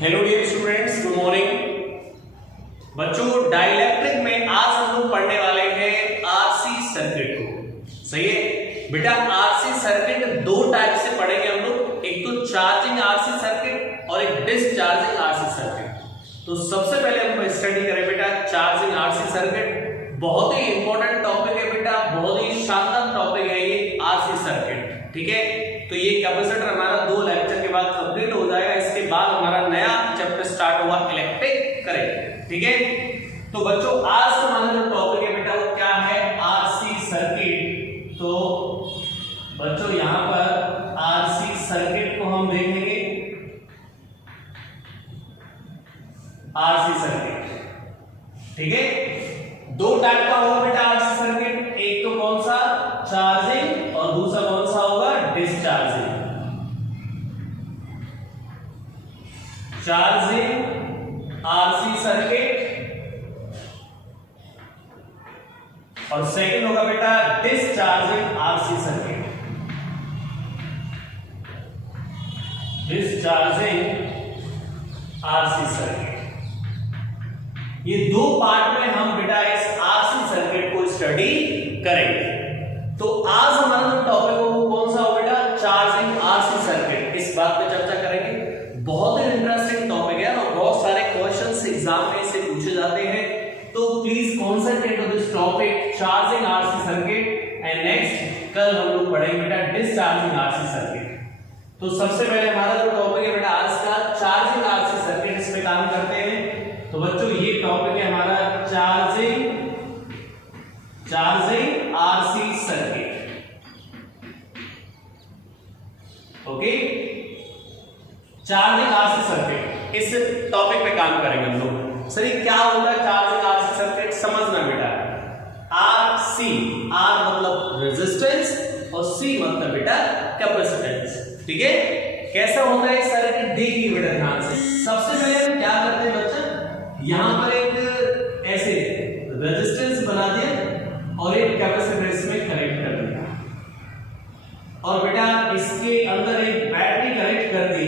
Hello dear students, good morning. बच्चों, dielectric में आज हम लोग पढ़ने वाले हैं आरसी सर्किट को। सही है बेटा। आरसी सर्किट दो टाइप से पढ़ेंगे हम लोग, एक तो चार्जिंग आरसी सर्किट और एक डिस्चार्जिंग आरसी सर्किट। तो सबसे पहले हम स्टडी करें बेटा चार्जिंग आरसी सर्किट। बहुत ही इंपॉर्टेंट टॉपिक है बेटा, बहुत ही शानदार टॉपिक है ये आरसी सर्किट। ठीक है, तो ये कैपेसिटर हमारा 2 लेक्चर के बाद कंप्लीट हो जाएगा। इसके बाद हमारा नया चैप्टर स्टार्ट होगा इलेक्ट्रिक करंट। ठीक है, तो बच्चों आज का हमारा जो टॉपिक है बेटा वो क्या है, आरसी सर्किट। तो बच्चों यहां पर आरसी सर्किट को हम देखेंगे। आरसी सर्किट, ठीक है, दो टाइप का होगा बेटा आरसी सर्किट। एक तो कौन सा, चार्जिंग, और दूसरा कौन सा होगा, डिस्चार्जिंग। चार्जिंग आरसी सर्किट और सेकंड होगा बेटा discharging RC circuit. Discharging RC circuit, ये दो पार्ट में हम बेटा इस आरसी सर्किट को स्टडी करेंगे। तो आज हमारा जो टॉपिक है वो कौन सा हो बेटा, चार्जिंग आरसी सर्किट। इस बात पे चर्चा करेंगे। बहुत ही इंटरेस्टिंग टॉपिक है और बहुत सारे क्वेश्चंस एग्जाम में से पूछे जाते हैं। तो please concentrate on this topic charging RC circuit. And next कल हम लोग पढ़ेंगे बेटा डिस्चार्जिंग आरसी सर्किट। तो सबसे पहले हमारा जो टॉपिक है बेटा आज का चार्जिंग आरसी सर्किट, इस पे काम करते हैं। तो बच्चों ये टॉपिक है हमारा charging RC circuit. Okay, charging RC circuit, इस टॉपिक पे काम करेंगे हम लोग। सर क्या होता है चार्जिंग आरसी सर्किट, समझना बेटा। आरसी, आर मतलब रेजिस्टेंस और सी मतलब बेटा कैपेसिटेंस। ठीक है, कैसा होता है सर्किट, देखिए बेटा ध्यान से। सबसे पहले हम क्या करते हैं बच्चा, यहां पर एक ऐसे रेजिस्टेंस बना दिया और एक कैपेसिटर इसमें कनेक्ट कर दिया, और बेटा इसके अंदर एक बैटरी कनेक्ट कर दी।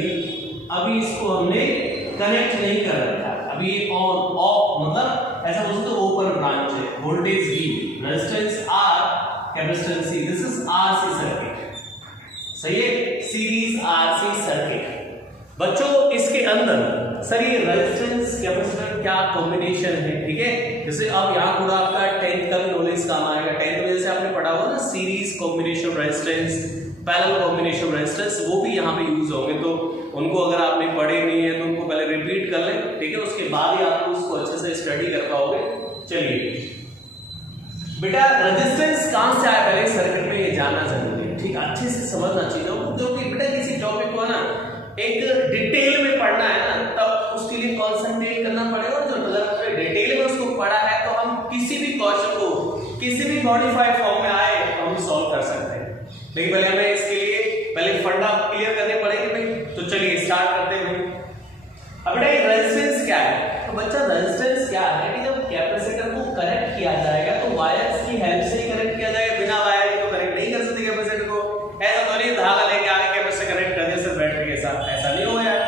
अभी इसको हमने कनेक्ट नहीं कर रखा, अभी ये ऑन ऑफ मतलब ऐसा दोस्तों ओपन ब्रांच है। Voltage V, resistance R, capacitance C। This is RC circuit. सही है, सीरीज आरसी सर्किट। बच्चों इसके अंदर सर ये रेजिस्टेंस कैपेसिटर क्या कॉम्बिनेशन है। ठीक है, जैसे अब यहाँ पूरा आपका 10th का भी नॉलेज काम आएगा। 10th में जैसे आपने पढ़ा होगा ना series combination resistance, parallel combination resistance, वो भी यहाँ पे यूज होंगे। तो उनको अगर आपने पढ़े नहीं है तो उनको पहले रिपीट कर लें। ठीक है, उसके बाद ही आप उसको अच्छे से स्टडी कर पाओगे। चलिए बेटा रेजिस्टेंस कहां से आया पहले सर्किट में ये जानना जरूरी है। ठीक, अच्छे से समझना चाहिए, क्योंकि बेटा किसी टॉपिक को ना एक डिटेल में पढ़ना है ना, तब उसके लिए कॉन्सेंट्रेट करना पड़ेगा। और जो अगर आपने डिटेल में उसको पढ़ा है तो हम किसी भी क्वेश्चन को किसी भी मॉडिफाइड फॉर्म में आए तो हम सॉल्व कर सकते हैं। लेकिन पहले हमें इसके लिए पहले फंडा क्लियर करने पड़ेंगे भाई। तो चलिए स्टार्ट करते हैं भाई। अब बेटा रेजिस्टेंस क्या है, तो बच्चा रेजिस्टेंस क्या है कि जब कैपेसिटर को कनेक्ट किया जाएगा तो वायर्स की हेल्प से ही कनेक्ट किया जाएगा, बिना वायर के तो कनेक्ट नहीं कर सकते कैपेसिटर को। ऐसा तो नहीं धागा लेके आगे कैपेसिटर कनेक्ट कर दिया सिर्फ बैटरी के साथ, ऐसा नहीं होगा यार।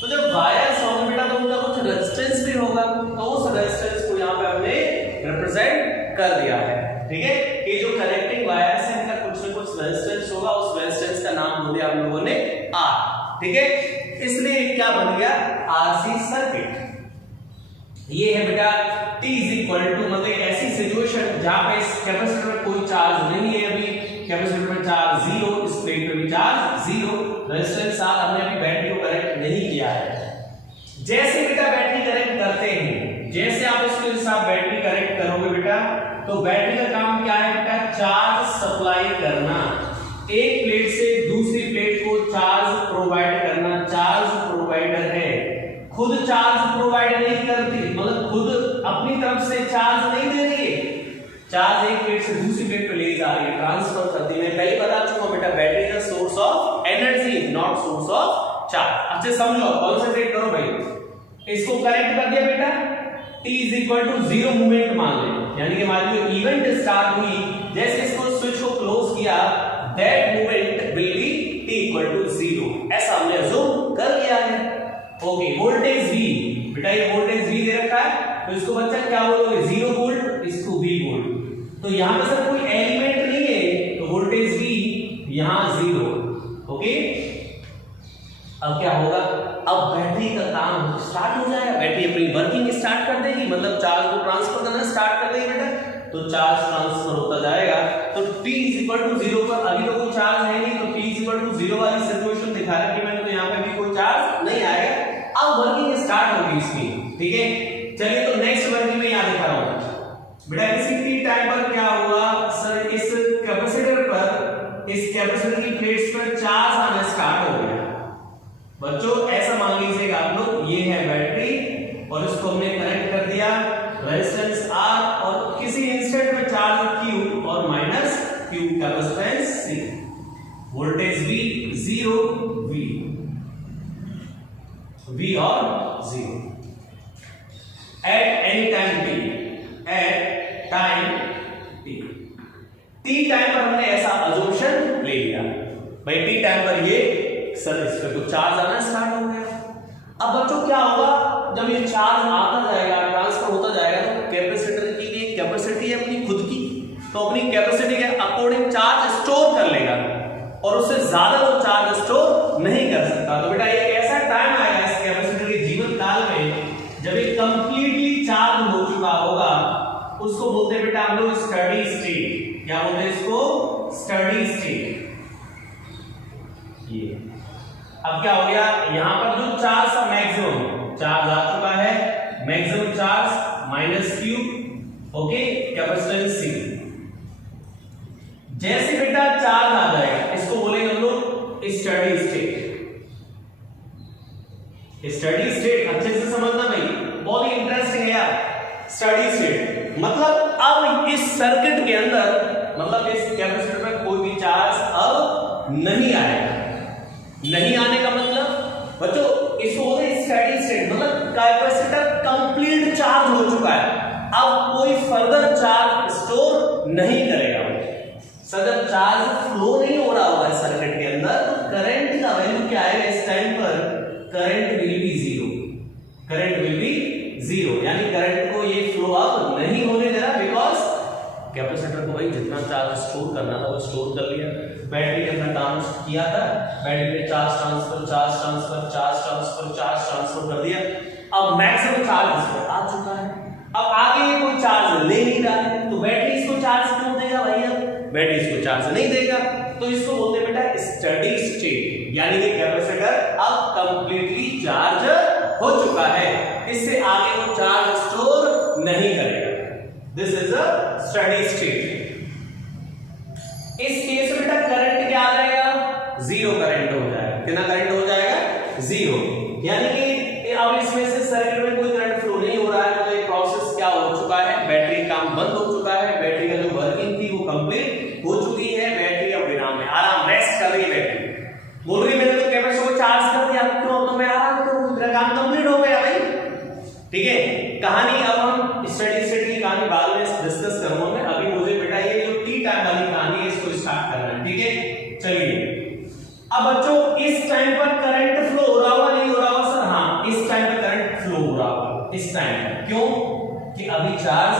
तो जब वायर्स होंगे बेटा तो उनका कुछ रेजिस्टेंस भी होगा, तो उस रेजिस्टेंस को यहाँ पे हमने रिप्रेजेंट कर दिया है। ठीक है, ये जो कनेक्टिंग वायर्स है इनका कुछ न कुछ रेजिस्टेंस होगा, उस रेजिस्टेंस का नाम बोल दिया हम लोगों ने R। ठीक है, इसलिए क्या बन गया, आरसी सर्किट। ये है बेटा T मतलब ऐसी सिचुएशन जहां पे इस कैपेसिटर में कोई चार्ज नहीं है, अभी कैपेसिटर में चार्ज 0, इस प्लेट पे भी चार्ज 0, रेजिस्टेंस R, हमने अभी बैटरी को कनेक्ट नहीं किया है। जैसे बेटा बैटरी कनेक्ट करते हैं, जैसे आप इसके साथ बैटरी कनेक्ट करोगे बेटा, तो बैटरी का काम क्या है बेटा, चार्ज सप्लाई करना, एक प्लेट से दूसरी प्लेट को चार्ज प्रोवाइड करना। चार्ज प्रोवाइडर है, खुद चार्ज प्रोवाइड नहीं करती, मतलब खुद अपनी तरफ से चार्ज नहीं दे रही है, चार्ज एक प्लेट से दूसरी प्लेट पे ले जा रही है, ट्रांसफर करती है। मैं पहले बता चुका बेटा battery is source of energy, not source of charge. अच्छे समझो, कॉन्सेंट्रेट करो भाई। इसको कनेक्ट कर दिया बेटा, T = 0 मूवमेंट मान लें, यानी कि हमारी जो इवेंट स्टार्ट हुई, जैसे इसको स्विच को क्लोज किया, that movement will be T = 0, ऐसा हमने अज्यूम कर लिया है। ओके, वोल्टेज V, बेटा ये वोल्टेज V दे रखा है, तो इसको बच्चा क्या बोलोगे 0 वोल्ट, इसको V वोल्ट। तो यहां पे सर कोई एलिमेंट नहीं है, तो वोल्टेज V यहां 0। ओके, अब क्या होगा, अब बैटरी का काम स्टार्ट हो जाएगा, बैटरी अपनी वर्किंग स्टार्ट कर देगी, मतलब चार्ज को ट्रांसफर करना स्टार्ट कर देगी बेटा। तो चार्ज ट्रांसफर होता जाएगा, तो t = 0 पर अभी तो कोई चार्ज है नहीं, तो t = 0 वाली सिचुएशन दिखा रखी मैंने, तो यहाँ पे भी कोई चार्ज नहीं आएगा। अब वर्किंग स्टार्ट होगी इसकी, ठीक है। चलिए तो नेक्स्ट वर्किंग में यहाँ दिखा रहा हूँ बेटा, किसी t टाइम पर क्या हुआ सर, इस कैपेसिटर पर, इस कैपेसिटर की प्लेट्स पर चार्ज आना स्टार्ट हो गया। बच्चों ऐसा मान लीजिएगा आप लोग, ये है बैटरी और इसको हमने कनेक्ट कर दिया रेजिस्टेंस R, और किसी इंस्टेंट में चार्ज Q और minus Q, capacitance C, voltage V 0, V और 0 at any time t, at time t time पर हमने ऐसा अजम्पशन ले लिया भाई, t टाइम पर ये सर इस पे तो चार्ज आना स्टार्ट हो गया। अब बच्चों क्या होगा, जब ये चार्ज आता जाएगा, ट्रांसफर होता जाएगा, तो कैपेसिटर की ये कैपेसिटी है अपनी खुद की, तो अपनी कैपेसिटी के अकॉर्डिंग चार्ज स्टोर कर लेगा, और उससे ज्यादा वो चार्ज स्टोर नहीं कर सकता। तो बेटा ये ऐसा टाइम आएगा इस कैपेसिटर के जीवन काल में जब ये कंप्लीटली चार्ज हो चुका होगा, उसको बोलते हैं बेटा हम लोग स्टडी स्टेट। क्या बोलते हैं इसको, स्टडी स्टेट। ये अब क्या हो गया, यहां पर जो चार्ज का मैक्सिमम चार्ज आ चुका है, maximum charge minus Q, okay, capacitance C। जैसे बेटा चार्ज आ जाएगा, इसको बोलेंगे हम लोग स्टडी स्टेट। स्टडी स्टेट अच्छे से समझना भाई, बहुत ही इंटरेस्टिंग है यार। स्टडी स्टेट मतलब अब इस सर्किट के अंदर, मतलब इस कैपेसिटर में कोई भी चार्ज अब नहीं आएगा। नहीं आने का मतलब बच्चों इसको बोलते हैं स्टडी स्टेट, मतलब कैपेसिटर कंप्लीट चार्ज हो चुका है, अब कोई फर्दर चार्ज स्टोर नहीं करेगा। अगर चार्ज फ्लो नहीं हो रहा होगा सर्किट के अंदर, तो करंट का वैल्यू क्या आएगा इस टाइम पर, current will be 0, current will be 0, यानी करंट को ये फ्लो अब नहीं होने दे रहा, बिकॉज कैपेसिटर को भाई जितना चार्ज स्टोर करना था वो स्टोर कर लिया। बैटरी ने अपना काम किया था, बैटरी ने चार्ज ट्रांसफर कर दिया, अब मैक्सिमम चार्ज इस पर आ चुका है, अब आगे ये कोई चार्ज ले नहीं रहा है, तो बैटरी इसको चार्ज क्यों देगा भाई, अब बैटरी इसको चार्ज नहीं देगा, तो इसको बोलते हैं बेटा स्टडी स्टेट, यानी कि कैपेसिटर अब कंप्लीटली चार्ज हो चुका है, इससे आगे वो चार्ज स्टोर नहीं करेगा। This is a steady state. इस केस में बेटा करंट क्या आ जाएगा, 0 करंट हो जाएगा। कितना करंट हो जाएगा, 0, यानी कि अब इसमें से सर्किट में कोई करंट फ्लो नहीं हो रहा है, तो ये प्रोसेस क्या हो चुका है, बैटरी काम बंद हो चुका है, बैटरी का जो वर्किंग थी वो कंप्लीट हो चुकी है, बैटरी अब विराम में आराम रेस्ट कर रही है। बैटरी बोल रही मैंने तो कैपेसिटर को चार्ज कर दिया, क्यों, तो मैं आराम करूं, मेरा काम कंप्लीट हो गया भाई, ठीक है। कहानी अब हम स्टडी स्टेट की कहानी बाद में डिस्कस करूंगा मैं, अभी मुझे बेटा ये जो टी टाइम वाली कहानी है इसको स्टार्ट करना है, ठीक है। चलिए अब बच्चों इस टाइम पर करंट फ्लो हो रहा होगा, नहीं हो रहा होगा सर, हाँ इस टाइम पर करंट फ्लो हो रहा होगा, इस टाइम पर, क्यों कि अभी चार्ज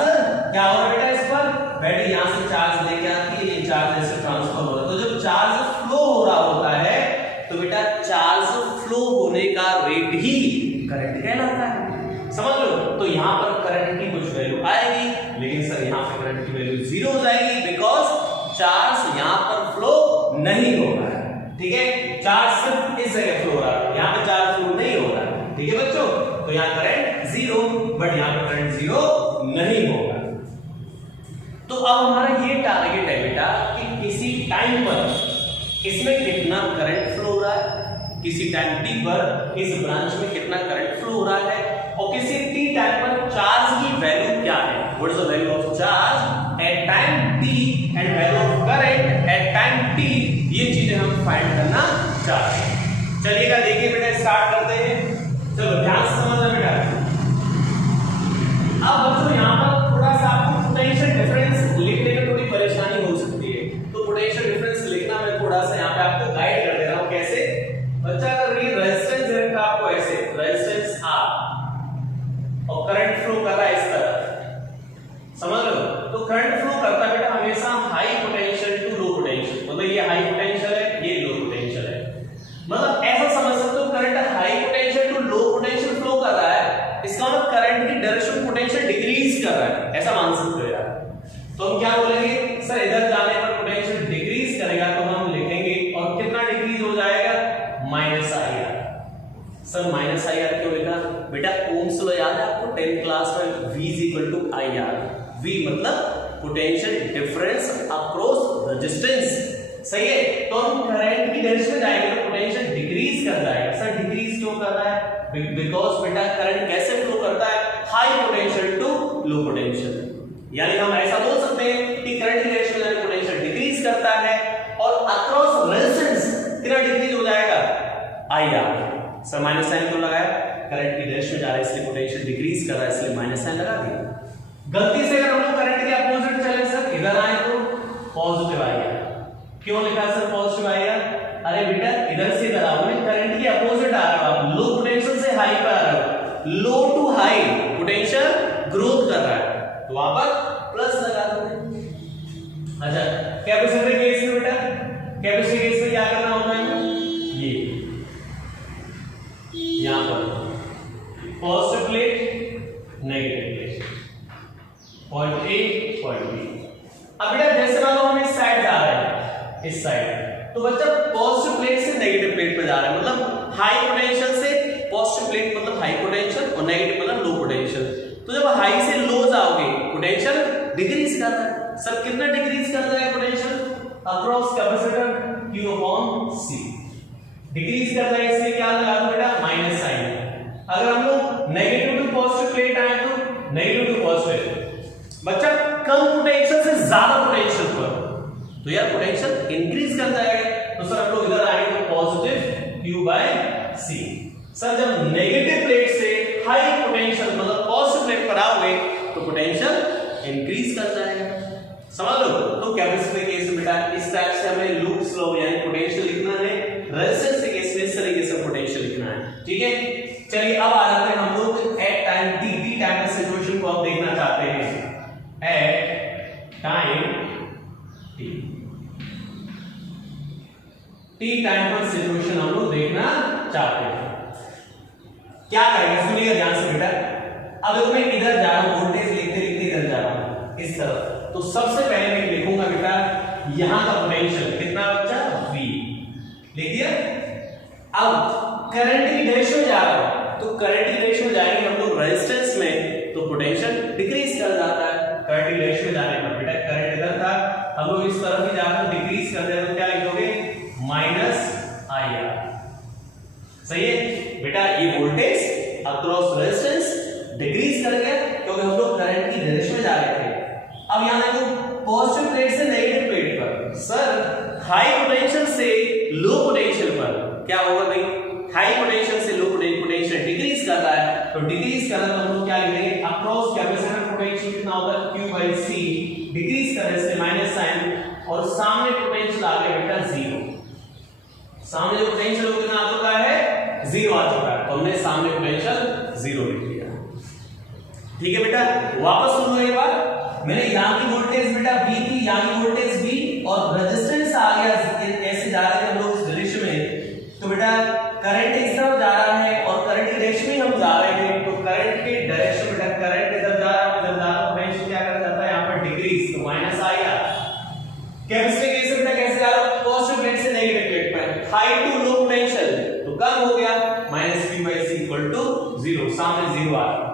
क्या हो रहा है बेटा, इस पर बैटरी यहां से चार्ज लेके आती है, ये चार्ज ऐसे ट्रांसफर हो रहा है, तो जब चार्ज फ्लो हो रहा होता है तो बेटा चार्ज फ्लो होने का रेट ही करंट कहलाता है, समझ लो। तो यहां पर करंट की कुछ वैल्यू आएगी, लेकिन सर यहां पे करंट की वैल्यू 0 हो जाएगी, बिकॉज चार्ज यहां पर फ्लो नहीं हो रहा है, ठीक है। चार्ज सिर्फ इस जगह फ्लो हो रहा है, यहां पे चार्ज फ्लो नहीं हो रहा है, ठीक है बच्चों। तो यहां करंट 0, बट यहां पे करंट 0 नहीं होगा। तो अब हमारा ये टारगेट है बेटा कि किसी टाइम पर इसमें कितना करंट फ्लो हो रहा है, किसी टाइम t पर इस ब्रांच में कितना करंट फ्लो हो रहा है, और किसी t टाइम पर चार्ज की वैल्यू क्या है, what is the value of charge at time t and value of current eight time t, ये चीजें हम फाइंड करना चाहते हैं। चलिएगा देखिए बेटा स्टार्ट करते हैं, चलो ध्यान से समझना बेटा। अब बच्चों यहां पर थोड़ा सा आपको पोटेंशियल डिफरेंस लिखने में थोड़ी परेशानी हो सकती है, तो पोटेंशियल डिफरेंस लिखना मैं थोड़ा सा यहां पे आपको गाइड कर दे रहा हूं, कैसे बच्चा, अगर ये रेजिस्टेंस रखा आपको ऐसे कर रहा है, ऐसा मान सकते हो यार। तो हम क्या बोलेंगे सर, इधर जाने पर पोटेंशियल डिक्रीज करेगा, तो हम लिखेंगे और कितना डिक्रीज हो जाएगा, minus I R. Sir minus I R क्यों लिखा बेटा, ओम्स लॉ याद है आपको 10th क्लास में, V is equal to I R. V मतलब पोटेंशियल डिफरेंस अक्रॉस रेजिस्टेंस, सही है। तो हम करंट की डायरेक्शन में जाएंगे तो पोटेंशियल डिक्रीज कर जाएगा। सर डिक्रीज क्यों कर रहा है, बिकॉज बेटा करंट कैसे फ्लो करता है, high potential to low potential. यानी हम ऐसा बोल सकते हैं कि करंट की डायरेक्शन में पोटेंशियल डिक्रीज करता है और अक्रॉस रेजिस्टेंस कितना डिक्रीज हो जाएगा, I R. Sir minus sign क्यों लगाया, करंट की डायरेक्शन में जा रहा है इसलिए पोटेंशियल डिक्रीज कर रहा है, इसलिए माइनस साइन लगा दिया। गलती से अगर हम लोग करंट के अपोजिट चले सर, इधर आए तो पॉजिटिव आई आर। क्यों लिखा सर पॉजिटिव आई आर, अरे बेटा इधर से इधर आओ, करंट के अपोजिट आ रहे हो आप, लो पोटेंशियल से हाई पे आ रहे हो, लो टू हाई पोटेंशियल ग्रोथ कर रहा है, तो वहां पर प्लस लगा दो। अच्छा कैपेसिटर के केस में बेटा, कैपेसिटर के केस में क्या करना होता है, ये यहां पर positive plate negative plate, point A point B. अब बेटा जैसे मान लो हम इस साइड जा रहे हैं, इस साइड, तो बच्चा पॉजिटिव प्लेट से नेगेटिव प्लेट पे जा रहा है, मतलब हाई पोटेंशियल से पॉजिटिव प्लेट मतलब हाई पोटेंशियल और नेगेटिव मतलब लो पोटेंशियल। तो जब हाई से लो जाओगे पोटेंशियल डिक्रीज कर रहा है। सर कितना डिक्रीज कर रहा है potential, across capacitor Q upon C decrease कर रहा है, इसलिए क्या लगा दो बेटा, माइनस साइन। अगर हम लोग नेगेटिव टू पॉजिटिव प्लेट आए तो नेगेटिव टू पॉजिटिव, बच्चा कम पोटेंशियल से ज्यादा पोटेंशियल पर, तो यार पोटेंशियल इंक्रीज कर जाएगा। तो सर हम लोग इधर आएंगे तो positive Q by C। Sir जब नेगेटिव प्लेट से हाई पोटेंशियल मतलब पॉजिटिव प्लेट पर आओगे तो पोटेंशियल इंक्रीज कर जाएगा, समझ लो। तो कैपेसिटर केस में बेटा इस टाइप से हमें लूप्स लो यानी पोटेंशियल लिखना है, रेजिस्टेंस के केस में इस तरीके से पोटेंशियल लिखना है, ठीक है। चलिए अब आ जाते हैं हम लोग at time t, t time का सिचुएशन को आप देखना चाहते हैं, एट टाइम t टाइम पर सिचुएशन हम लोग देखना चाहते हैं। क्या करेंगे सुनिए ध्यान से बेटा, अब देखो मैं इधर जा रहा हूं, वोल्टेज लिखते लिखते इधर जा रहा हूं इस तरफ, तो सबसे पहले मैं लिखूंगा बेटा यहां का पोटेंशियल कितना बच्चा, V लिख दिया। अब करंट की डायरेक्शन में जा रहा हूं, तो करंट की डायरेक्शन में जाएंगे हम लोग रेजिस्टेंस में, तो पोटेंशियल डिक्रीज कर जाता है। करंट की डायरेक्शन में जाने पर बेटा करंट इधर था, हम लोग इस तरफ ही जाकर डिक्रीज कर दे तो क्या लिखोगे, माइनस आई आर, सही है बेटा। ये वोल्टेज अक्रॉस रेजिस्टेंस डिक्रीज कर गया क्योंकि हम लोग करंट की डायरेक्शन में जा रहे थे। अब यहां देखो पॉजिटिव प्लेट से नेगेटिव प्लेट पर, सर हाई पोटेंशियल से लो पोटेंशियल पर क्या होगा भाई, हाई पोटेंशियल से लो पोटेंशियल डिक्रीज कर रहा है, तो डिक्रीज कर रहा है तो हम लोग क्या लिखेंगे, अक्रॉस कैपेसिटर पोटेंशियल कितना होगा, Q बाय C डिक्रीज कर रहे से माइनस साइन, और सामने पोटेंशियल आ गया बेटा 0, सामने जो पोटेंशियल कितना आ चुका है, 0 आ चुका है, तो हमने सामने पोटेंशियल 0 लिख दिया, ठीक है बेटा। वापस सुनो एक बार, मैंने यहां की वोल्टेज बेटा V थी, यहां की वोल्टेज V और रेजिस्टेंस आ गया, ऐसे जा रहे हैं हम लोग इस डायरेक्शन में, तो बेटा करंट इस तरफ जा रहा है और करंट की डायरेक्शन में हम जा रहे हैं, तो करंट के डायरेक्शन बेटा करंट इधर जा रहा है, इधर जा रहा है, पोटेंशियल क्या कर जाता है यहां पर डिक्रीज, तो माइनस आएगा। कैपेसिटर केस में बेटा कैसे जा रहा है, पॉजिटिव प्लेट से नेगेटिव प्लेट पर, हाई टू लो पोटेंशियल तो कम हो गया, minus Q by C equal to 0, सामने 0 आ रहा है,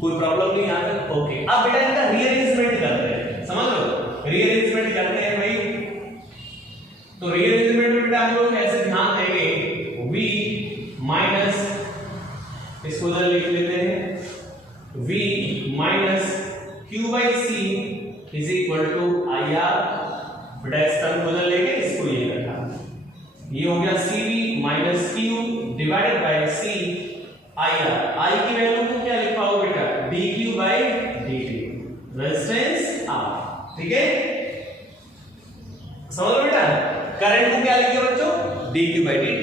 कोई प्रॉब्लम नहीं यहां तक, ओके। अब बेटा इनका रीअरेंजमेंट करते हैं, समझ लो रीअरेंजमेंट करते हैं भाई। तो रीअरेंजमेंट में बेटा हम लोग ऐसे ध्यान देंगे, V माइनस, इसको इधर लिख लेते हैं V minus Q by C is equal to I R, बेटा इस टर्म को इधर लेके इसको ये रखा, ये हो गया CV minus Q divided by C I R. I की वैल्यू को क्या लिखा हो बेटा, dq bye dt, resistance R, ठीक है, समझ लो बेटा। करंट को क्या लिखे बच्चों, dq बाय dt।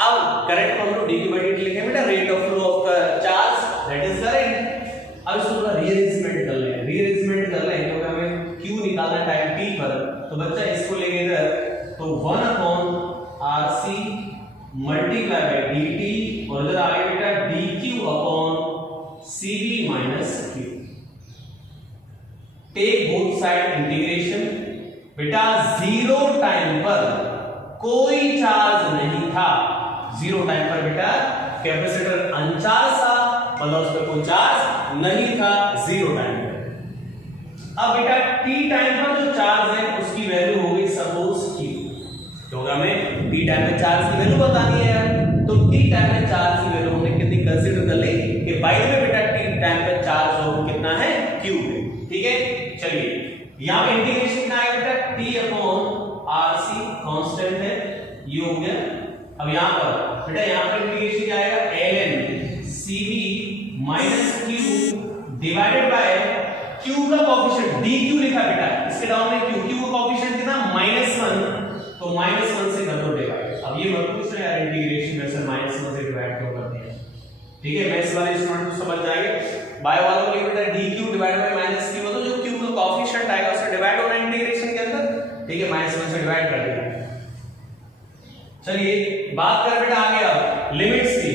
अब करंट को हम लोग dq बाय dt लिखे बेटा, rate of flow of charge that is current. अब इसको थोड़ा रीअरेंजमेंट कर लें, रीअरेंजमेंट कर लें क्योंकि हमें q निकालना टाइम t पर, तो बच्चा इसको लेंगे इधर, तो 1 upon RC multiply by dt, और इधर आगे बेटा dq upon CV minus Q, take both side integration. बेटा जीरो टाइम पर कोई चार्ज नहीं था, जीरो टाइम पर बेटा कैपेसिटर अनचार्ज था, मतलब उस पर कोई चार्ज नहीं था जीरो टाइम पर। अब बेटा टी टाइम पर जो चार्ज है उसकी वैल्यू हो गई सपोज q, क्योंकि हमें टी टाइम में चार्ज की वैल्यू बतानी है यार, तो टी टाइम में चार्ज की वैल्यू हमने कितनी कंसीडर कर ली कि बाई में बेटा टी टाइम पे चार्ज हो कितना है q है, ठीक है। चलिए यहां पे इंटीग्रेशन कितना आएगा बेटा t अपॉन rc कांस्टेंट है, ये हो गया। अब यहां पर बेटा यहां पर इंटीग्रेशन क्या आएगा ln cv minus q divided bye q का कोएफिशिएंट dq लिखा बेटा, इसके डाउन में q का कोएफिशिएंट कितना -1, तो -1 से कर दो डिवाइड। अब ये मत पूछ रहे यार इंटीग्रेशन में से -1 से डिवाइड क्यों करते हैं, ठीक है, मैथ्स वाले स्टूडेंट को समझ जाएंगे। बाय वालों के लिए बेटा dq डिवाइड बाय -q, मतलब जो q का कोएफिशिएंट आएगा उससे डिवाइड होना इंटीग्रेशन के अंदर, ठीक है, -1 से डिवाइड कर दिया। चलिए बात करें बेटा आगे अब लिमिट्स की,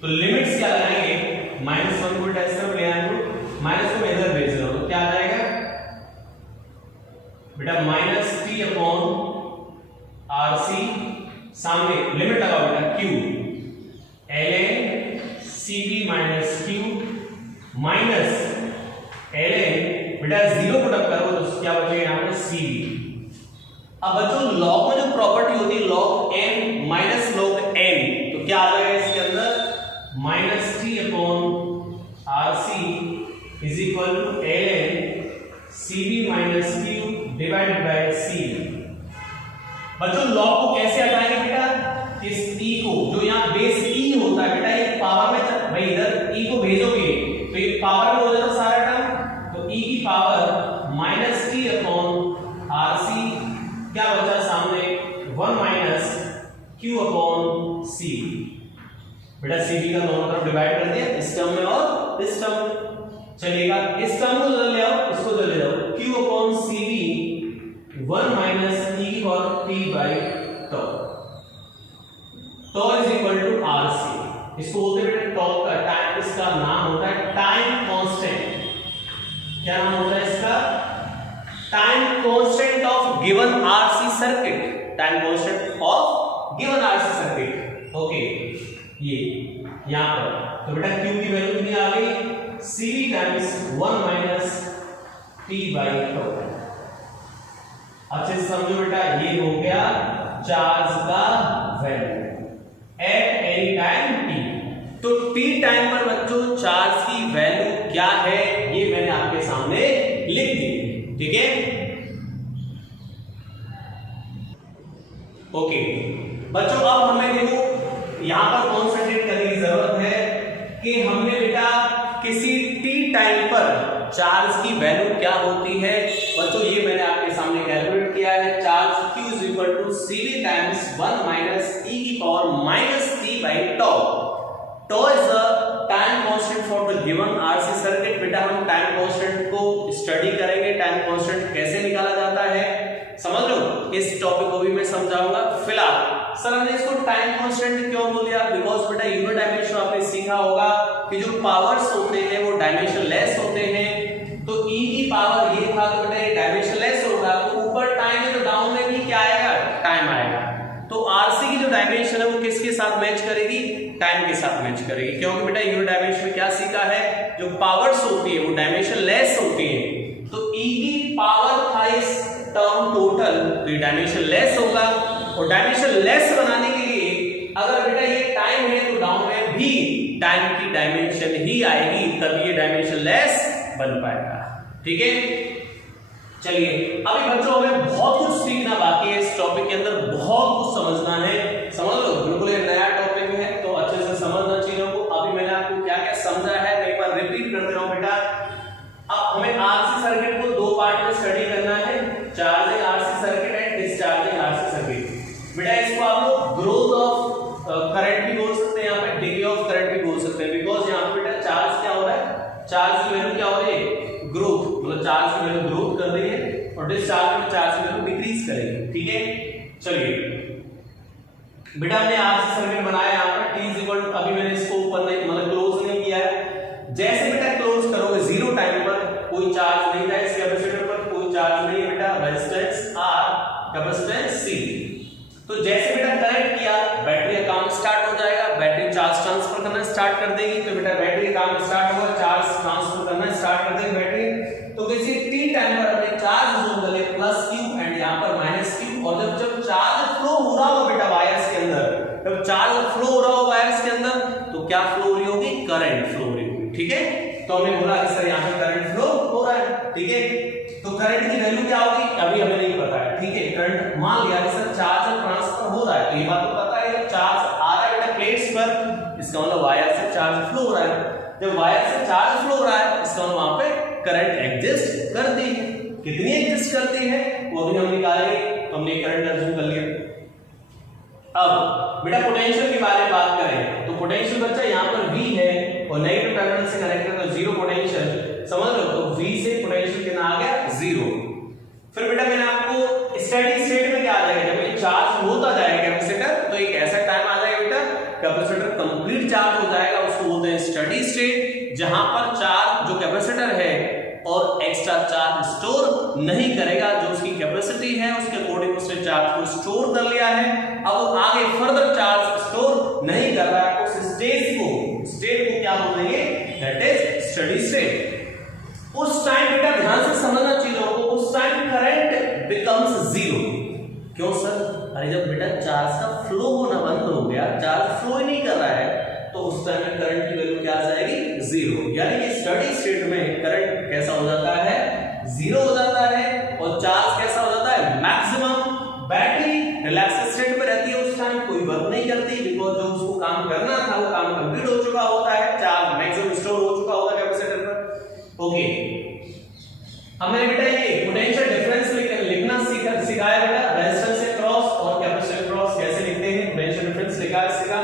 तो लिमिट्स क्या लगाएंगे, -1 को बेटा इस तरफ ले आएंगे, माइनस को इधर भेज रहा हूं, तो क्या आ जाएगा बेटा -t अपॉन rc, सामने लिमिट लगाओ बेटा q ln cv minus q minus ln बेटा जीरो पुट अप करो तो क्या बचेगा यहां पे cv। अब बच्चों लॉग में जो प्रॉपर्टी होती है log n minus log n, तो क्या आ जाएगा इसके अंदर -t upon rc is equal to ln cv minus q divided by c। बच्चों लॉग को कैसे हटाएंगे बेटा, इस e को जो यहाँ बेस e होता है बेटा, ये पावर में भाई इधर e को भेजोगे तो ये पावर में हो जाएगा सारा टर्म, तो e की पावर -t अपॉन rc, क्या बचा सामने 1 माइनस q अपॉन c। बेटा cv का दोनों तरफ डिवाइड कर दिया, इस टर्म में और इस टर्म। चलिएगा इस टर्म को उधर ले आओ, इसको उधर ले जाओ, q upon cv 1 minus e की power t by tau, tau is equal to rc। इसको बोलते हैं बेटा tau का टाइम, इसका नाम होता है टाइम कांस्टेंट। क्या नाम होता है इसका, time constant of given rc circuit, time constant of given rc circuit. Okay ये यहां पर तो बेटा q की वैल्यू कितनी आ गई, cv times 1 minus t by tau। अच्छे से समझो बेटा, ये हो गया चार्ज का value eight any time t। तो t टाइम पर बच्चों चार्ज की वैल्यू क्या है ये मैंने आपके सामने लिख दी, ठीक है। ओके बच्चों अब हमें देखो यहां पर कॉन्सेंट्रेट करने की जरूरत है कि हमने बेटा किसी t टाइम पर चार्ज की वैल्यू क्या होती है। बच्चों ये मैंने आपके सामने कैलकुलेट किया है, charge q is equal to cv times 1 minus e की power minus t by tau। tau is the time constant for the given RC circuit। बेटा हम टाइम कांस्टेंट को स्टडी करेंगे, टाइम कांस्टेंट कैसे निकाला जाता है समझ लो, इस टॉपिक को भी मैं समझाऊंगा। फिलहाल सर हमने इसको टाइम कांस्टेंट क्यों बोल दिया, बिकॉज बेटा यूनिट डायमेंशन आपने सीखा होगा कि जो पावर्स होते हैं वो डायमेंशन लेस होते हैं, तो e की पावर ये था तो बेटा ये डायमेंशन लेस होगा, तो ऊपर टाइम है तो डाउन में भी क्या आएगा, टाइम आएगा। तो आरसी की जो डायमेंशन है वो किसके साथ मैच करेगी, टाइम के साथ मैच करेगी, क्योंकि बेटा यूनिट डायमेंशन में क्या सीखा है, जो पावर्स होती है वो डायमेंशन लेस होती है, तो e की पावर था इस टर्म टोटल, तो ये डायमेंशन लेस होगा। और डायमेंशन लेस बनाने के लिए अगर बेटा ये टाइम है तो डाउन में भी टाइम की डायमेंशन ही आएगी, तब ये डायमेंशन लेस बन पाएगा, ठीक है। चलिए अभी बच्चों हमें बहुत कुछ सीखना बाकी है, इस टॉपिक के अंदर बहुत कुछ समझना है, समझ लो बिल्कुल ये नया टॉपिक है तो अच्छे से समझना चाहिए को। अभी मैंने आपको क्या क्या समझा है मैं एक बार रिपीट कर दे रहा हूं बेटा। अब हमें आरसी सर्किट को दो पार्ट में स्टडी करना है, charging RC circuit and discharging RC circuit. बेटा इसको आप लोग ग्रोथ ऑफ करंट भी बोल सकते हैं, यहाँ पे डिग्री ऑफ करंट भी बोल सकते हैं, बिकॉज यहाँ पे बेटा चार्ज क्या हो रहा है, चार्ज की वैल्यू क्या हो रही है, ग्रोथ, मतलब चार्ज की वैल्यू ग्रोथ कर रही है और डिस्चार्ज में चार्ज की वैल्यू डिक्रीज करेगी, ठीक है। चलिए बेटा हमने आरसी सर्किट बनाया यहाँ पर t इज इक्वल टू, अभी मैंने इसको ऊपर नहीं मतलब क्लोज नहीं किया है, जैसे बेटा क्लोज करोगे जीरो टाइम पर कोई चार्ज नहीं था इस कैपेसिटर बैटरी चार्ज ट्रांसफर करना स्टार्ट कर देगी। तो बेटा बैटरी काम स्टार्ट हुआ, चार्ज ट्रांसफर करना स्टार्ट कर देगी बैटरी। तो किसी टी टाइम पर अपने चार्ज जोन वाले प्लस क्यू एंड यहाँ पर माइनस क्यू, और जब चार्ज फ्लो हो रहा होगा बेटा वायर्स के अंदर, जब चार्ज फ्लो हो रहा होगा वायर्स के अंदर, तो क्या फ्लो हो रही होगी? करंट फ्लो हो रही होगी। ठीक है, तो हमने बोला कि सर यहाँ पे करंट फ्लो हो रहा है। ठीक है, तो करंट की वैल्यू क्या होगी अभी हमें नहीं पता है। ठीक है, करंट मान लिया कि सर चार्ज ट्रांसफर हो रहा है, तो ये बात तो पता है चार्ज आ रहा है बेटा प्लेट्स पर, इसका मतलब वायर से चार्ज फ्लो हो रहा है। जब वायर से चार्ज फ्लो हो रहा है, इसका मतलब वहां पे करंट एग्जिस्ट करती है। कितनी एग्जिस्ट करती है वो भी हम निकालेंगे। तो हमने करंट अज्यूम कर लिया। अब बेटा पोटेंशियल के बारे में बात करें तो पोटेंशियल बच्चा यहाँ पर V है और नेगेटिव टर्मिनल से कनेक्टेड तो जीरो पोटेंशियल, समझ लो। तो V से पोटेंशियल कितना आ गया? जीरो। फिर बेटा मैंने आपको स्टेडी स्टेट में क्या आ जाएगा, जब ये चार्ज होता जाएगा कैपेसिटर, तो एक ऐसा टाइम आ जाएगा बेटा कैपेसिटर कंप्लीट चार्ज हो जाएगा, उसको बोलते हैं स्टेडी स्टेट, जहां पर चार्ज जो कैपेसिटर है और एक्स्ट्रा चार्ज स्टोर नहीं करेगा, जो उसकी कैपेसिटी है उसके अकॉर्डिंग उसने चार्ज को स्टोर कर लिया है, अब वो आगे फर्दर चार्ज स्टोर नहीं कर रहा है, उस स्टेट को क्या बोलेंगे? That is steady state. उस टाइम बेटा ध्यान से समझना चीजों को, उस टाइम करंट बिकम्स जीरो। क्यों सर? अरे जब बेटा चार्ज का फ्लो होना बंद हो गया, चार्ज फ्लो ही नहीं कर रहा है, तो उस टाइम में करंट की वैल्यू क्या आ जाएगी? जीरो। यानी कि स्टेडी स्टेट में करंट कैसा हो जाता है? जीरो हो जाता है। और चार्ज कैसा हो जाता है? मैक्सिमम। बैटरी रिलैक्स स्टेट में रहती है, उस टाइम कोई वर्क नहीं करती, बिकॉज जो उसको काम करना था वो काम कंप्लीट हो चुका होता है, चार्ज मैक्सिमम स्टोर हो चुका होता है कैपेसिटर पर। ओके, हमने बेटा ये पोटेंशियल डिफरेंस लिखना सिखाया बेटा, रेजिस्टेंस से क्रॉस और कैपेसिटर क्रॉस कैसे लिखते हैं, पोटेंशियल डिफरेंस लिखा इसका।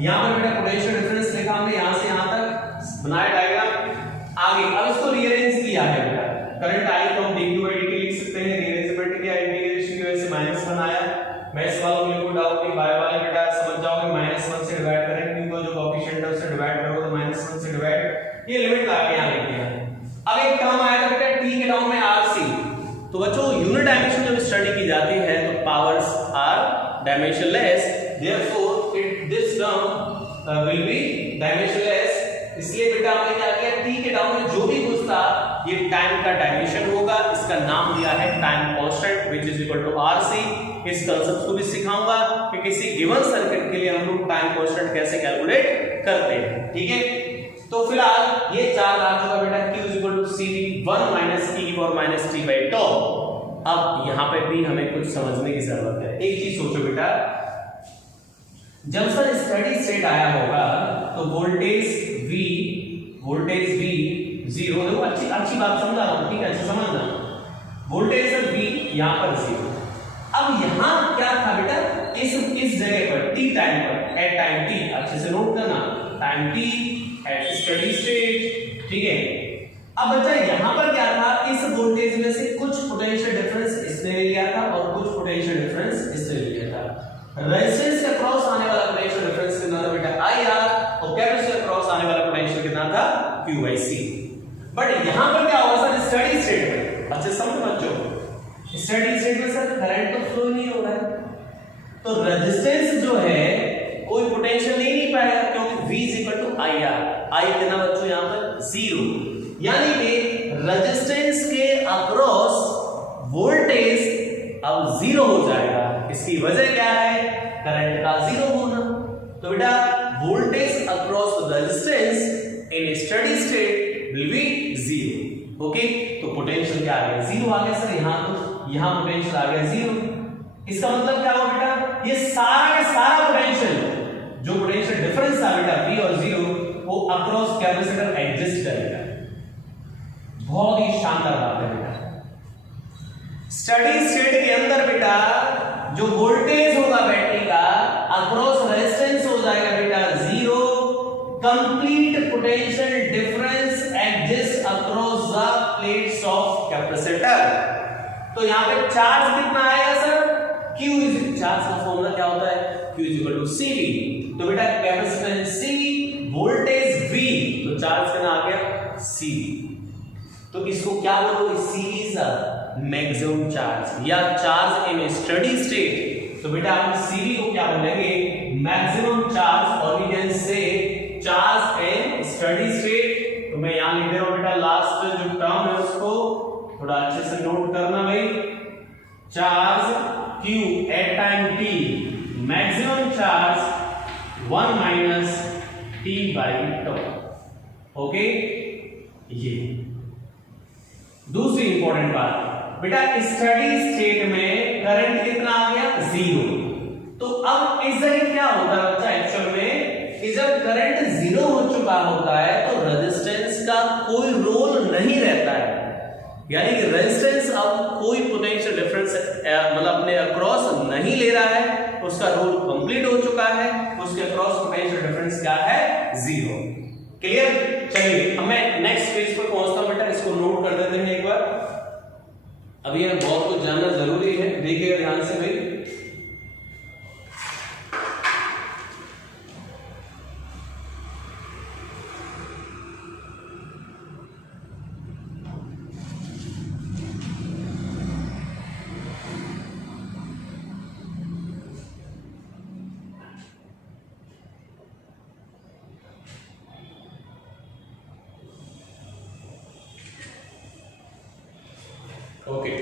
यहां पर बेटा पोटेंशियल डिफरेंस लिखा हमने, यहां से यहां तक बनाया डायग्राम। आगे अब इसको रीअरेंज किया है बेटा, करंट आई तो हम dq/dt लिख सकते हैं, रीअरेंजमेंट किया, इंटीग्रेशन की वजह से माइनस बनाया। मैथ्स वालों को कोई डाउट नहीं, बाय वाले बेटा समझ जाओगे, -1 से डिवाइड करेंगे, क्योंकि जो कोएफिशिएंट है उससे डिवाइड करोगे तो -1 से डिवाइड, ये लिमिट लाके यहां लिख दिया। अब एक टर्म आया था बेटा t के टर्म में rc। तो बच्चों यूनिट डायमेंशन जब स्टडी की जाती है तो powers are dimensionless, therefore this term will be dimensionless. इसलिए बेटा हमने क्या किया, t के टर्म में जो भी कुछ था ये टाइम का डायमेंशन होगा, इसका नाम दिया है time constant which is equal to rc। इस कांसेप्ट को भी सिखाऊंगा कि किसी गिवन सर्किट के लिए हम लोग टाइम कांस्टेंट कैसे कैलकुलेट करते हैं। ठीक है, तो फिलहाल ये चार्ज आ चुका बेटा q is equal to c1 - e⁻t/τ। अब यहां पे भी हमें कुछ समझने की जरूरत है। एक चीज सोचो बेटा, जब सर स्टेडी स्टेट आया होगा तो वोल्टेज V जीरो, देखो अच्छी बात समझा रहा हूं, ठीक है, अच्छा समझना, वोल्टेज सर V यहां पर जीरो। अब यहां क्या था बेटा, इस जगह पर t टाइम पर, एट टाइम t, अच्छे से नोट करना, time t at steady state. ठीक है, अब बच्चा यहां पर क्या था, इस वोल्टेज में से कुछ पोटेंशियल डिफरेंस इसने ले लिया था और कुछ पोटेंशियल डिफरेंस इसने ले लिया था। रेजिस्टेंस के क्रॉस आने वाला पोटेंशियल डिफरेंस कितना था बेटा, IR, और कैपेसिटर क्रॉस आने वाला पोटेंशियल कितना था, Q/C। बट यहां पर क्या होगा सर, स्टेडी स्टेट में, अच्छे समझ बच्चों, स्टेडी स्टेट में सर करंट तो फ्लो नहीं हो रहा है, तो रेजिस्टेंस जो है कोई पोटेंशियल नहीं पाएगा, क्योंकि V is equal to IR। I कितना बच्चों यहां पर जीरो, यानी कि रेजिस्टेंस के अक्रॉस वोल्टेज अब जीरो हो जाएगा। इसकी वजह क्या है, करंट का जीरो होना। तो बेटा voltage across resistance in steady state will be zero. Okay, तो पोटेंशियल क्या आ गया, जीरो आ गया सर, यहां पोटेंशियल आ गया जीरो। इसका मतलब क्या हुआ बेटा, ये सारा का सारा पोटेंशियल, जो पोटेंशियल डिफरेंस था बेटा V और जीरो, वो अक्रॉस कैपेसिटर एग्जिस्ट करेगा। बहुत ही शानदार बात है बेटा। स्टेडी स्टेट के अंदर बेटा जो वोल्टेज होगा बैटरी का अक्रॉस रेजिस्टेंस हो जाएगा बेटा zero. Complete potential difference exist across the plates of capacitor. तो यहां पे चार्ज कितना आएगा सर, Q इज, चार्ज का फॉर्मूला क्या होता है, Q is equal to CV। तो बेटा कैपेसिटेंस C, वोल्टेज V, तो चार्ज कितना आ गया CV। तो इसको क्या बोलोगे, C इज मैक्सिमम चार्ज या चार्ज इन स्टेडी स्टेट। तो बेटा आप CV को क्या बोलेंगे, मैक्सिमम चार्ज और वी कैन से चार्ज इन स्टडी स्टेट। तो मैं यहां लिख दे रहा हूं बेटा, लास्ट जो टर्म है उसको थोड़ा अच्छे से नोट करना भाई। Charge Q at time t, maximum charge 1 minus t by tau. Okay, ये दूसरी इंपॉर्टेंट बात बेटा, स्टडी स्टेट में करंट कितना आ गया? 0। तो अब इस जगह क्या होता है बच्चा एक्चुअल में कि जब करंट 0 हो चुका होता है तो रेजिस्टेंस का कोई रोल नहीं रहता है, यानी कि रेजिस्टेंस अब कोई पोटेंशियल डिफरेंस मतलब अपने अक्रॉस नहीं ले रहा है, उसका रोल कंप्लीट हो चुका है, उसके अक्रॉस पोटेंशियल डिफरेंस क्या है? 0। क्लियर? चलिए अब मैं नेक्स्ट पेज पर पहुंचता हूं बेटा, इसको नोट कर देते हैं एक बार। अभी यह बहुत कुछ जानना जरूरी है, देखिएगा ध्यान से भाई। ओके,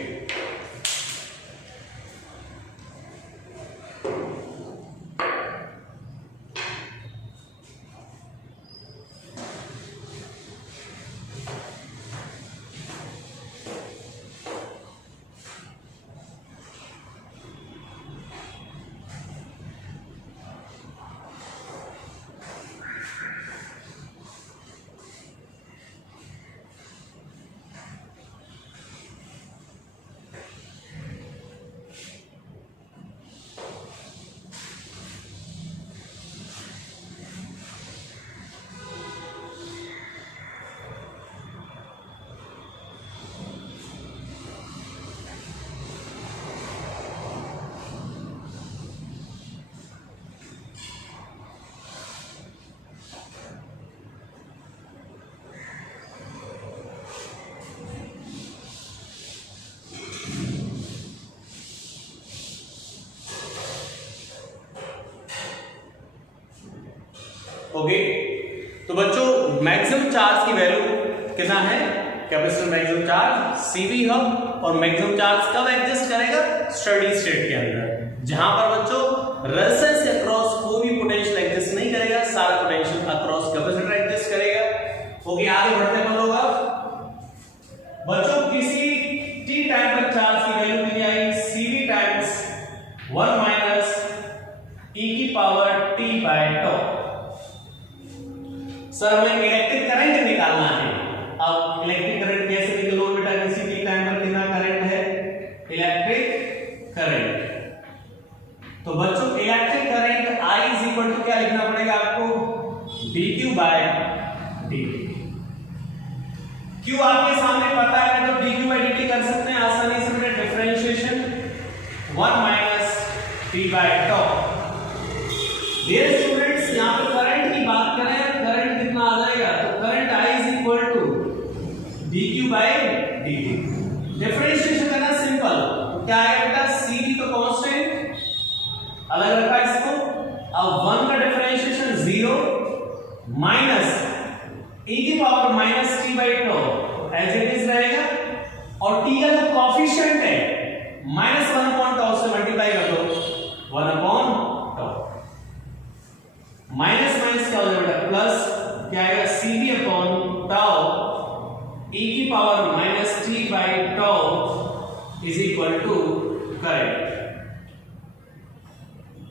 ओके, तो बच्चों मैक्सिमम चार्ज की वैल्यू कितना है? कैपेसिटर मैक्सिमम चार्ज CV है, और मैक्सिमम चार्ज कब एग्जिस्ट करेगा? स्टडी स्टेट के अंदर, जहां पर बच्चों रेजिस्टेंस के अक्रॉस कोई भी पोटेंशियल एग्जिस्ट नहीं करेगा, सारा पोटेंशियल अक्रॉस कैपेसिटर एग्जिस्ट करेगा। ओके, आगे बढ़ते हैं हम लोग। बच्चों किसी t टाइम पर चार्ज की वैल्यू कितनी आएगी? CV टाइम्स 1 माइनस e की power t by toe. Sir हमें इलेक्ट्रिक करंट निकालना है। अब इलेक्ट्रिक करंट कैसे निकालो बेटा? किसी भी टाइम पर कितना करंट है? Electric current. तो बच्चों electric current I is equal to क्या लिखना पड़ेगा आपको? dq bye dt। q आपके सामने पता है तो dq बाय dt कर सकते हैं आसानी से बेटा, differentiation 1 minus t by toe. Dear students, यहां पे करंट की बात करें, करंट कितना आ जाएगा? तो current I is equal to dq bye dt। Differentiation करना सिंपल, तो क्या आएगा बेटा? CV तो कांस्टेंट, अलग रखा इसको। अब 1 का डिफरेंशिएशन 0 माइनस e की power minus t by tau as it is रहेगा, और t का जो कोएफिशिएंट है -1 अपॉन टॉ से मल्टीप्लाई कर दो, 1 अपॉन टॉ। माइनस माइनस क्या हो जाएगा? प्लस क्या आएगा? CV अपॉन टाउ e की power minus t by tau is equal to current,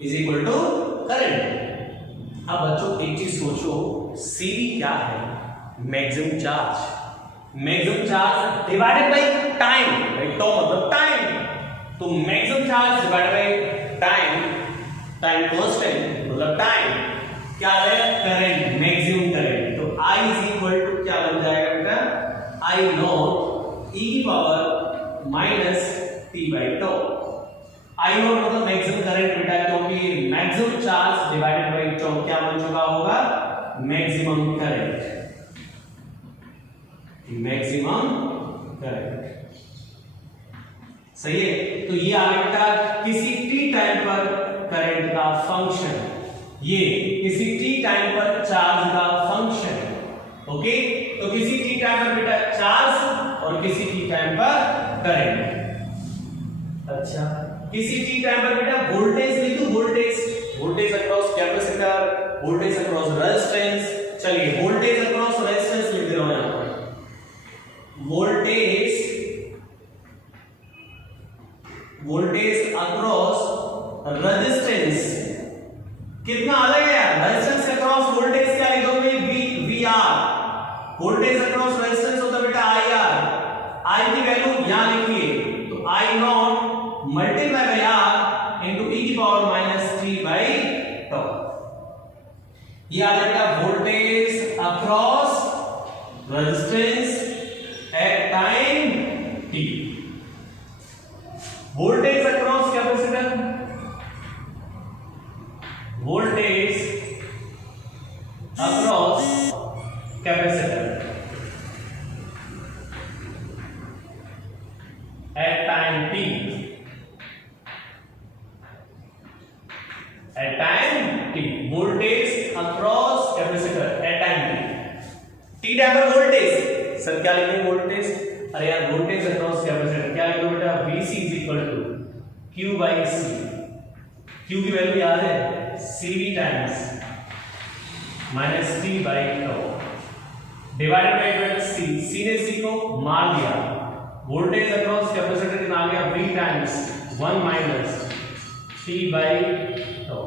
is equal to current. अब बच्चों एक चीज सोचो, CV क्या है? Maximum charge. Maximum charge divided by time, tau मतलब टाइम, तो maximum charge divided by time, time constant मतलब टाइम क्या है? Current, maximum current. तो I इज इक्वल टू क्या बन जाएगा बेटा? I नॉट e की power minus t by toe. I not मतलब मैक्सिमम करंट बेटा, क्योंकि मैक्सिमम चार्ज डिवाइडेड बाई टॉ क्या बन चुका होगा? Maximum current, maximum current. सही है? तो ये आ गया बेटा किसी t टाइम पर करंट का फंक्शन। ये किसी t टाइम पर चार्ज का फंक्शन है। ओके, तो किसी t टाइम पर बेटा चार्ज और किसी t टाइम पर करंट। अच्छा, किसी t टाइम पर बेटा वोल्टेज लिख दो, voltage across capacitor, voltage across resistance. चलिए वोल्टेज अक्रॉस रेजिस्टेंस लिख दे रहा हूं यहां पर, वोल्टेज अक्रॉस रेजिस्टेंस कितना अलग है यार, रेजिस्टेंस अक्रॉस वोल्टेज क्या लिख दोगे, V R. Voltage across resistance होता है बेटा आई आर। आई की वैल्यू यहां लिखिए, तो I naught multiply by R into e की power minus t by tau। ये आ जाएगा voltage across resistance at time t। Voltage across capacitor, voltage across capacitor at time t, at time t, voltage across capacitor at time t time पर voltage. Sir क्या लिखेंगे voltage, अरे यार voltage across capacitor क्या लिखोगे बेटा, Vc is equal to Q by C। Q की value याद है, CV times minus T by tau divided by बेटा C ने C को मार दिया, वोल्टेज अक्रॉस कैपेसिटर कितना आ गया, V times 1 minus T by tau।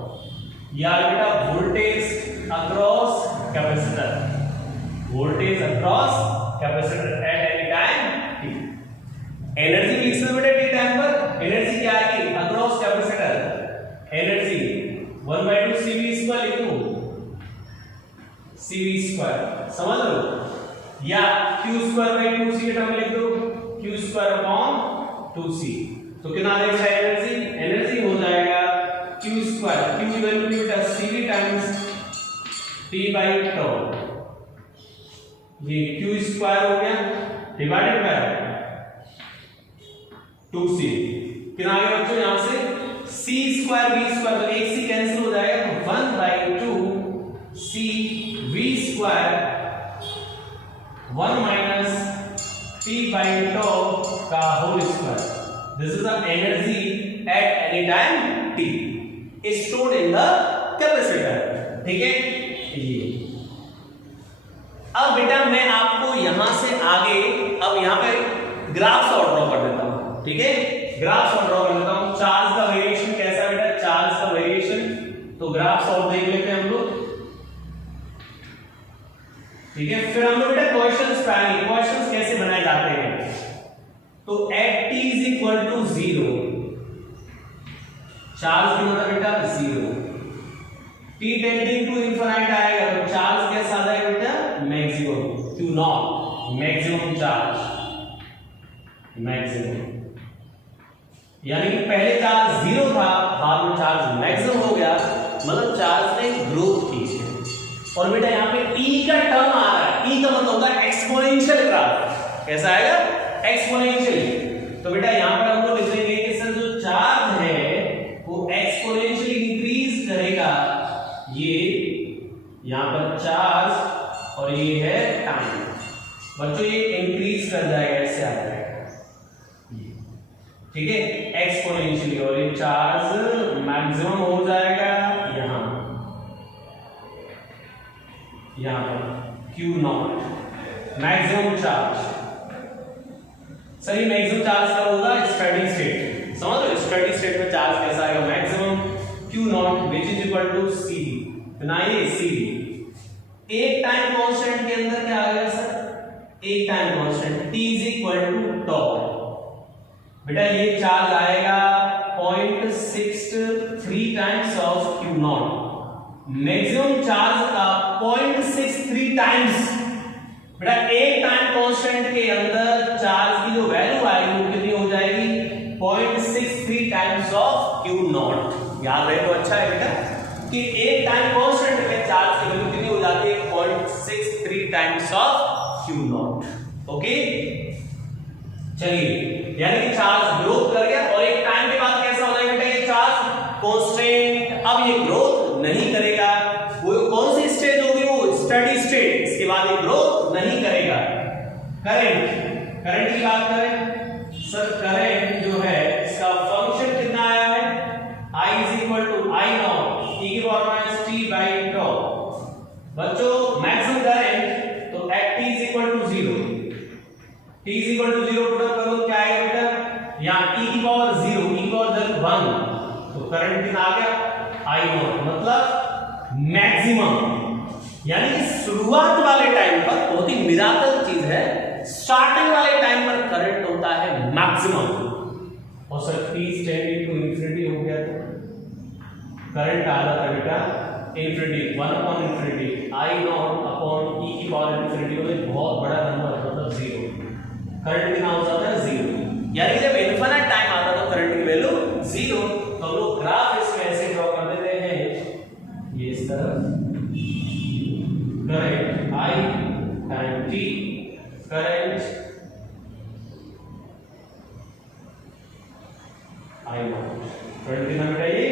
यार बेटा voltage across capacitor, voltage across capacitor eight any time t। Energy लिख सकते बेटा t टाइम पर, एनर्जी क्या आएगी अक्रॉस कैपेसिटर, एनर्जी 1/2 cv² लिख दो, cv², समझ लो, या q²/2c के टर्म लिख दो, q² 2c। तो कितना आ जाएगा एनर्जी, एनर्जी हो जाएगा q², q की वैल्यू बेटा cv times t by tau, ये q² हो गया डिवाइडेड बाय 2c। कितना आ गया बच्चों यहां से c² v², तो एक c कैंसिल हो जाएगा, तो 1/2 c v² 1 minus t by tau का whole square. This is the energy at any time t stored in the capacitor. ठीक है, ये अब बेटा मैं आपको यहां से आगे अब यहां पे ग्राफ्स और ड्रॉ कर देता हूं। ठीक है, ग्राफ्स और ड्रॉ कर देता हूं, चार्ज का वेरिएशन कैसा है बेटा, चार्ज का वेरिएशन, तो ग्राफ्स और देख लेते हैं हम लोग। ठीक है, फिर हम लोग बेटा क्वेश्चंस पे आएंगे, क्वेश्चंस कैसे बनाए जाते हैं। तो at t is equal to 0, charge कितना था बेटा 0, t टेंडिंग टू इनफिनिट आएगा तो चार्ज कैसा आ जाएगा बेटा, maximum, Q0 maximum charge, maximum, यानी कि पहले चार्ज 0 था, बाद में चार्ज मैक्सिमम हो गया, मतलब चार्ज ने ग्रोथ की है। और बेटा यहाँ पे e का टर्म आ रहा है, e का मतलब होता है एक्सपोनेंशियल ग्राफ। कैसा आएगा, एक्सपोनेंशियल। तो बेटा यहाँ पर हम लोग लिख देंगे कि सर जो चार्ज है वो एक्सपोनेंशियली इंक्रीज करेगा, ये यहाँ पर चार्ज और ये है टाइम, बच्चों ये इंक्रीज कर जाएगा, ऐसे आ जाएगा। ठीक है, एक्सपोनेंशियली, और ये चार्ज मैक्सिमम हो जाएगा यहां पर Q0 मैक्सिमम चार्ज। सही, मैक्सिमम चार्ज कब होगा, स्टेडी स्टेट, समझ लो स्टेडी स्टेट में चार्ज कैसा आएगा, maximum Q0 which is equal to C, ना ये C। एक टाइम कांस्टेंट के अंदर क्या आ गया सर, एक time constant t is equal to tau। बेटा ये चार्ज आएगा 0.63 times of Q0, maximum charge का 0.63 टाइम्स। बेटा एक टाइम कांस्टेंट के अंदर चार्ज की जो वैल्यू आएगी वो कितनी हो जाएगी, 0.63 टाइम्स ऑफ Q0। याद रहे तो अच्छा है बेटा कि एक टाइम कांस्टेंट में चार्ज की वैल्यू कितनी हो जाती है, 0.63 टाइम्स ऑफ Q0। ओके, चलिए, यानी कि चार्ज ग्रोथ कर गया और एक टाइम के बाद कैसा हो जाएगा बेटा, ये चार्ज कांस्टेंट, अब ये ग्रोथ नहीं करेगा, स्टडी स्टेट, इसके बाद ये ग्रो नहीं करेगा। करंट की बात करें सर, करंट जो है इसका फंक्शन कितना आया है, I is equal to I naught e की power minus t by tau. बच्चों मैक्सिमम करंट तो at t is equal to 0, t is equal to 0 put up करो, क्या आएगा बेटा, यहां e की पावर 0 e की पावर 1, तो करंट कितना आ गया आई नॉट, मतलब मैक्सिमम। यानी कि शुरुआत वाले टाइम पर, बहुत ही मिराकल चीज है, स्टार्टिंग वाले टाइम पर करंट होता है मैक्सिमम। और sir t tending to infinity हो गया तो करंट आ जाता है बेटा infinity, 1 upon infinity I naught upon e की पावर इंफिनिटी, मतलब बहुत बड़ा नंबर मतलब 0। करंट कितना हो जाता है 0। यानी जब इनफिनिट टाइम आता है तो करंट की वैल्यू 0। तो हम लोग ग्राफ इसमें ऐसे ड्रॉ कर देते हैं, ये इस तरह current I time t, current I not, current कितना बेटा ये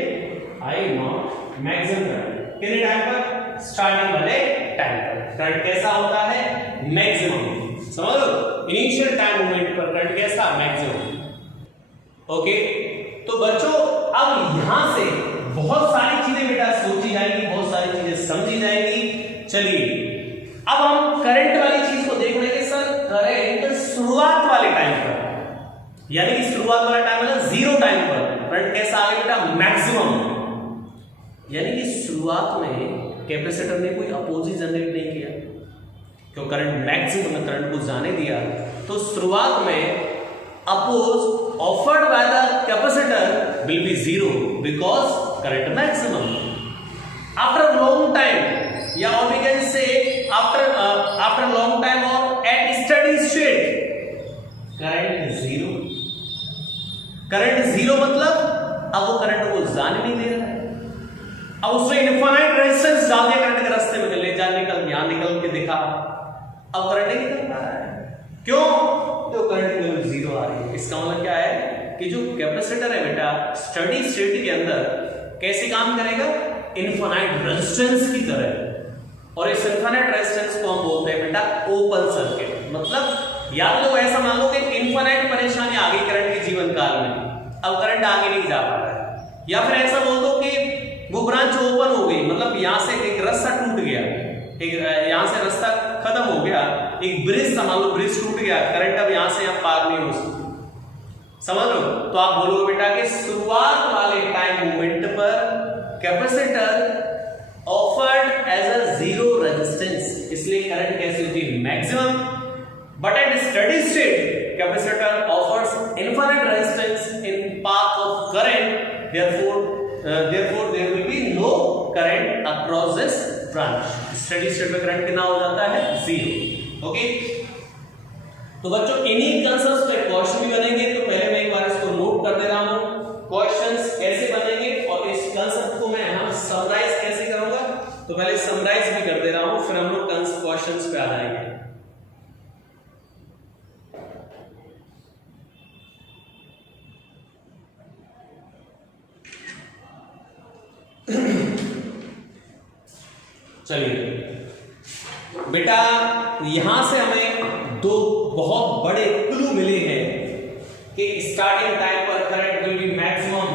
I नॉट मैक्सिमम करंट कितने टाइम पर, स्टार्टिंग वाले टाइम पर। करंट कैसा होता है, मैक्सिमम, समझ लो, इनिशियल टाइम मोमेंट पर करंट कैसा, मैक्सिमम। ओके, तो बच्चों अब यहां से बहुत सारी चीजें बेटा सोची जाएंगी, बहुत सारी चीजें समझी जाएंगी। चलिए अब हम करंट वाली चीज को देख रहे हैं। सर करंट शुरुआत वाले टाइम पर, यानी कि शुरुआत वाला टाइम मतलब 0 टाइम पर करंट कैसा आ गया बेटा, मैक्सिमम। यानी कि शुरुआत में कैपेसिटर ने कोई अपोजिट जनरेट नहीं किया, क्यों करंट मैक्सिमम में करंट को जाने दिया, तो शुरुआत में oppose offered by the capacitor will be 0 because current maximum. After long time, या और we can say after long time और at steady state current 0। Current 0 मतलब अब वो करंट को जाने नहीं दे रहा है, अब उसने इनफाइनाइट रेजिस्टेंस डाल दिया करंट के रास्ते में, ले जा निकल, यहां निकल के दिखा, अब करंट नहीं निकल पा रहा है, क्यों, तो करंट की वैल्यू 0 आ रही है। इसका मतलब क्या है कि जो कैपेसिटर है बेटा स्टडी स्टेट के अंदर कैसे काम करेगा, इनफाइनाइट रेजिस्टेंस की तरह। और इस इनफाइनाइट रेजिस्टेंस को हम बोलते हैं बेटा ओपन सर्किट। मतलब या तो ऐसा मान लो कि इनफाइनाइट परेशानी आ गई करंट के जीवन काल में, अब करंट आगे नहीं जा पा रहा है, या फिर ऐसा बोल दो कि वो ब्रांच ओपन हो गई, मतलब यहां से एक रास्ता टूट गया, एक यहां से रास्ता खत्म हो गया, एक ब्रिज मान लो ब्रिज टूट गया, करंट अब यहां से यहां पार नहीं हो सकता, समझ लो। तो आप बोलो बेटा कि शुरुआत वाले टाइम मोमेंट पर capacitor offered as a 0 resistance, इसलिए करंट कैसी होती है, maximum. But at steady state capacitor offers infinite resistance in path of current, therefore there will be no current across this branch। Steady state में current कितना हो जाता है, 0। Okay, तो बच्चों इन्हीं कंसेप्ट्स पे क्वेश्चन भी बनेंगे, तो पहले मैं एक बार इसको नोट कर दे रहा हूं, क्वेश्चंस कैसे बनेंगे और इस कंसेप्ट को मैं यहां समराइज कैसे करूंगा, तो पहले समराइज भी कर दे रहा हूं, फिर हम लोग क्वेश्चंस पे आ जाएंगे। चलिए बेटा यहां से हमें दो बहुत बड़े क्लू मिले हैं कि स्टार्टिंग टाइम पर करंट विल बी मैक्सिमम,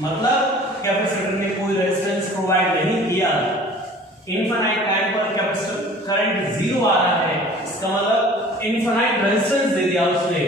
मतलब कैपेसिटर ने कोई रेजिस्टेंस प्रोवाइड नहीं किया, इनफाइनाइट टाइम पर कैपेसिटर करंट 0 आ रहा है, इसका मतलब इनफाइनाइट रेजिस्टेंस दे दिया उसने।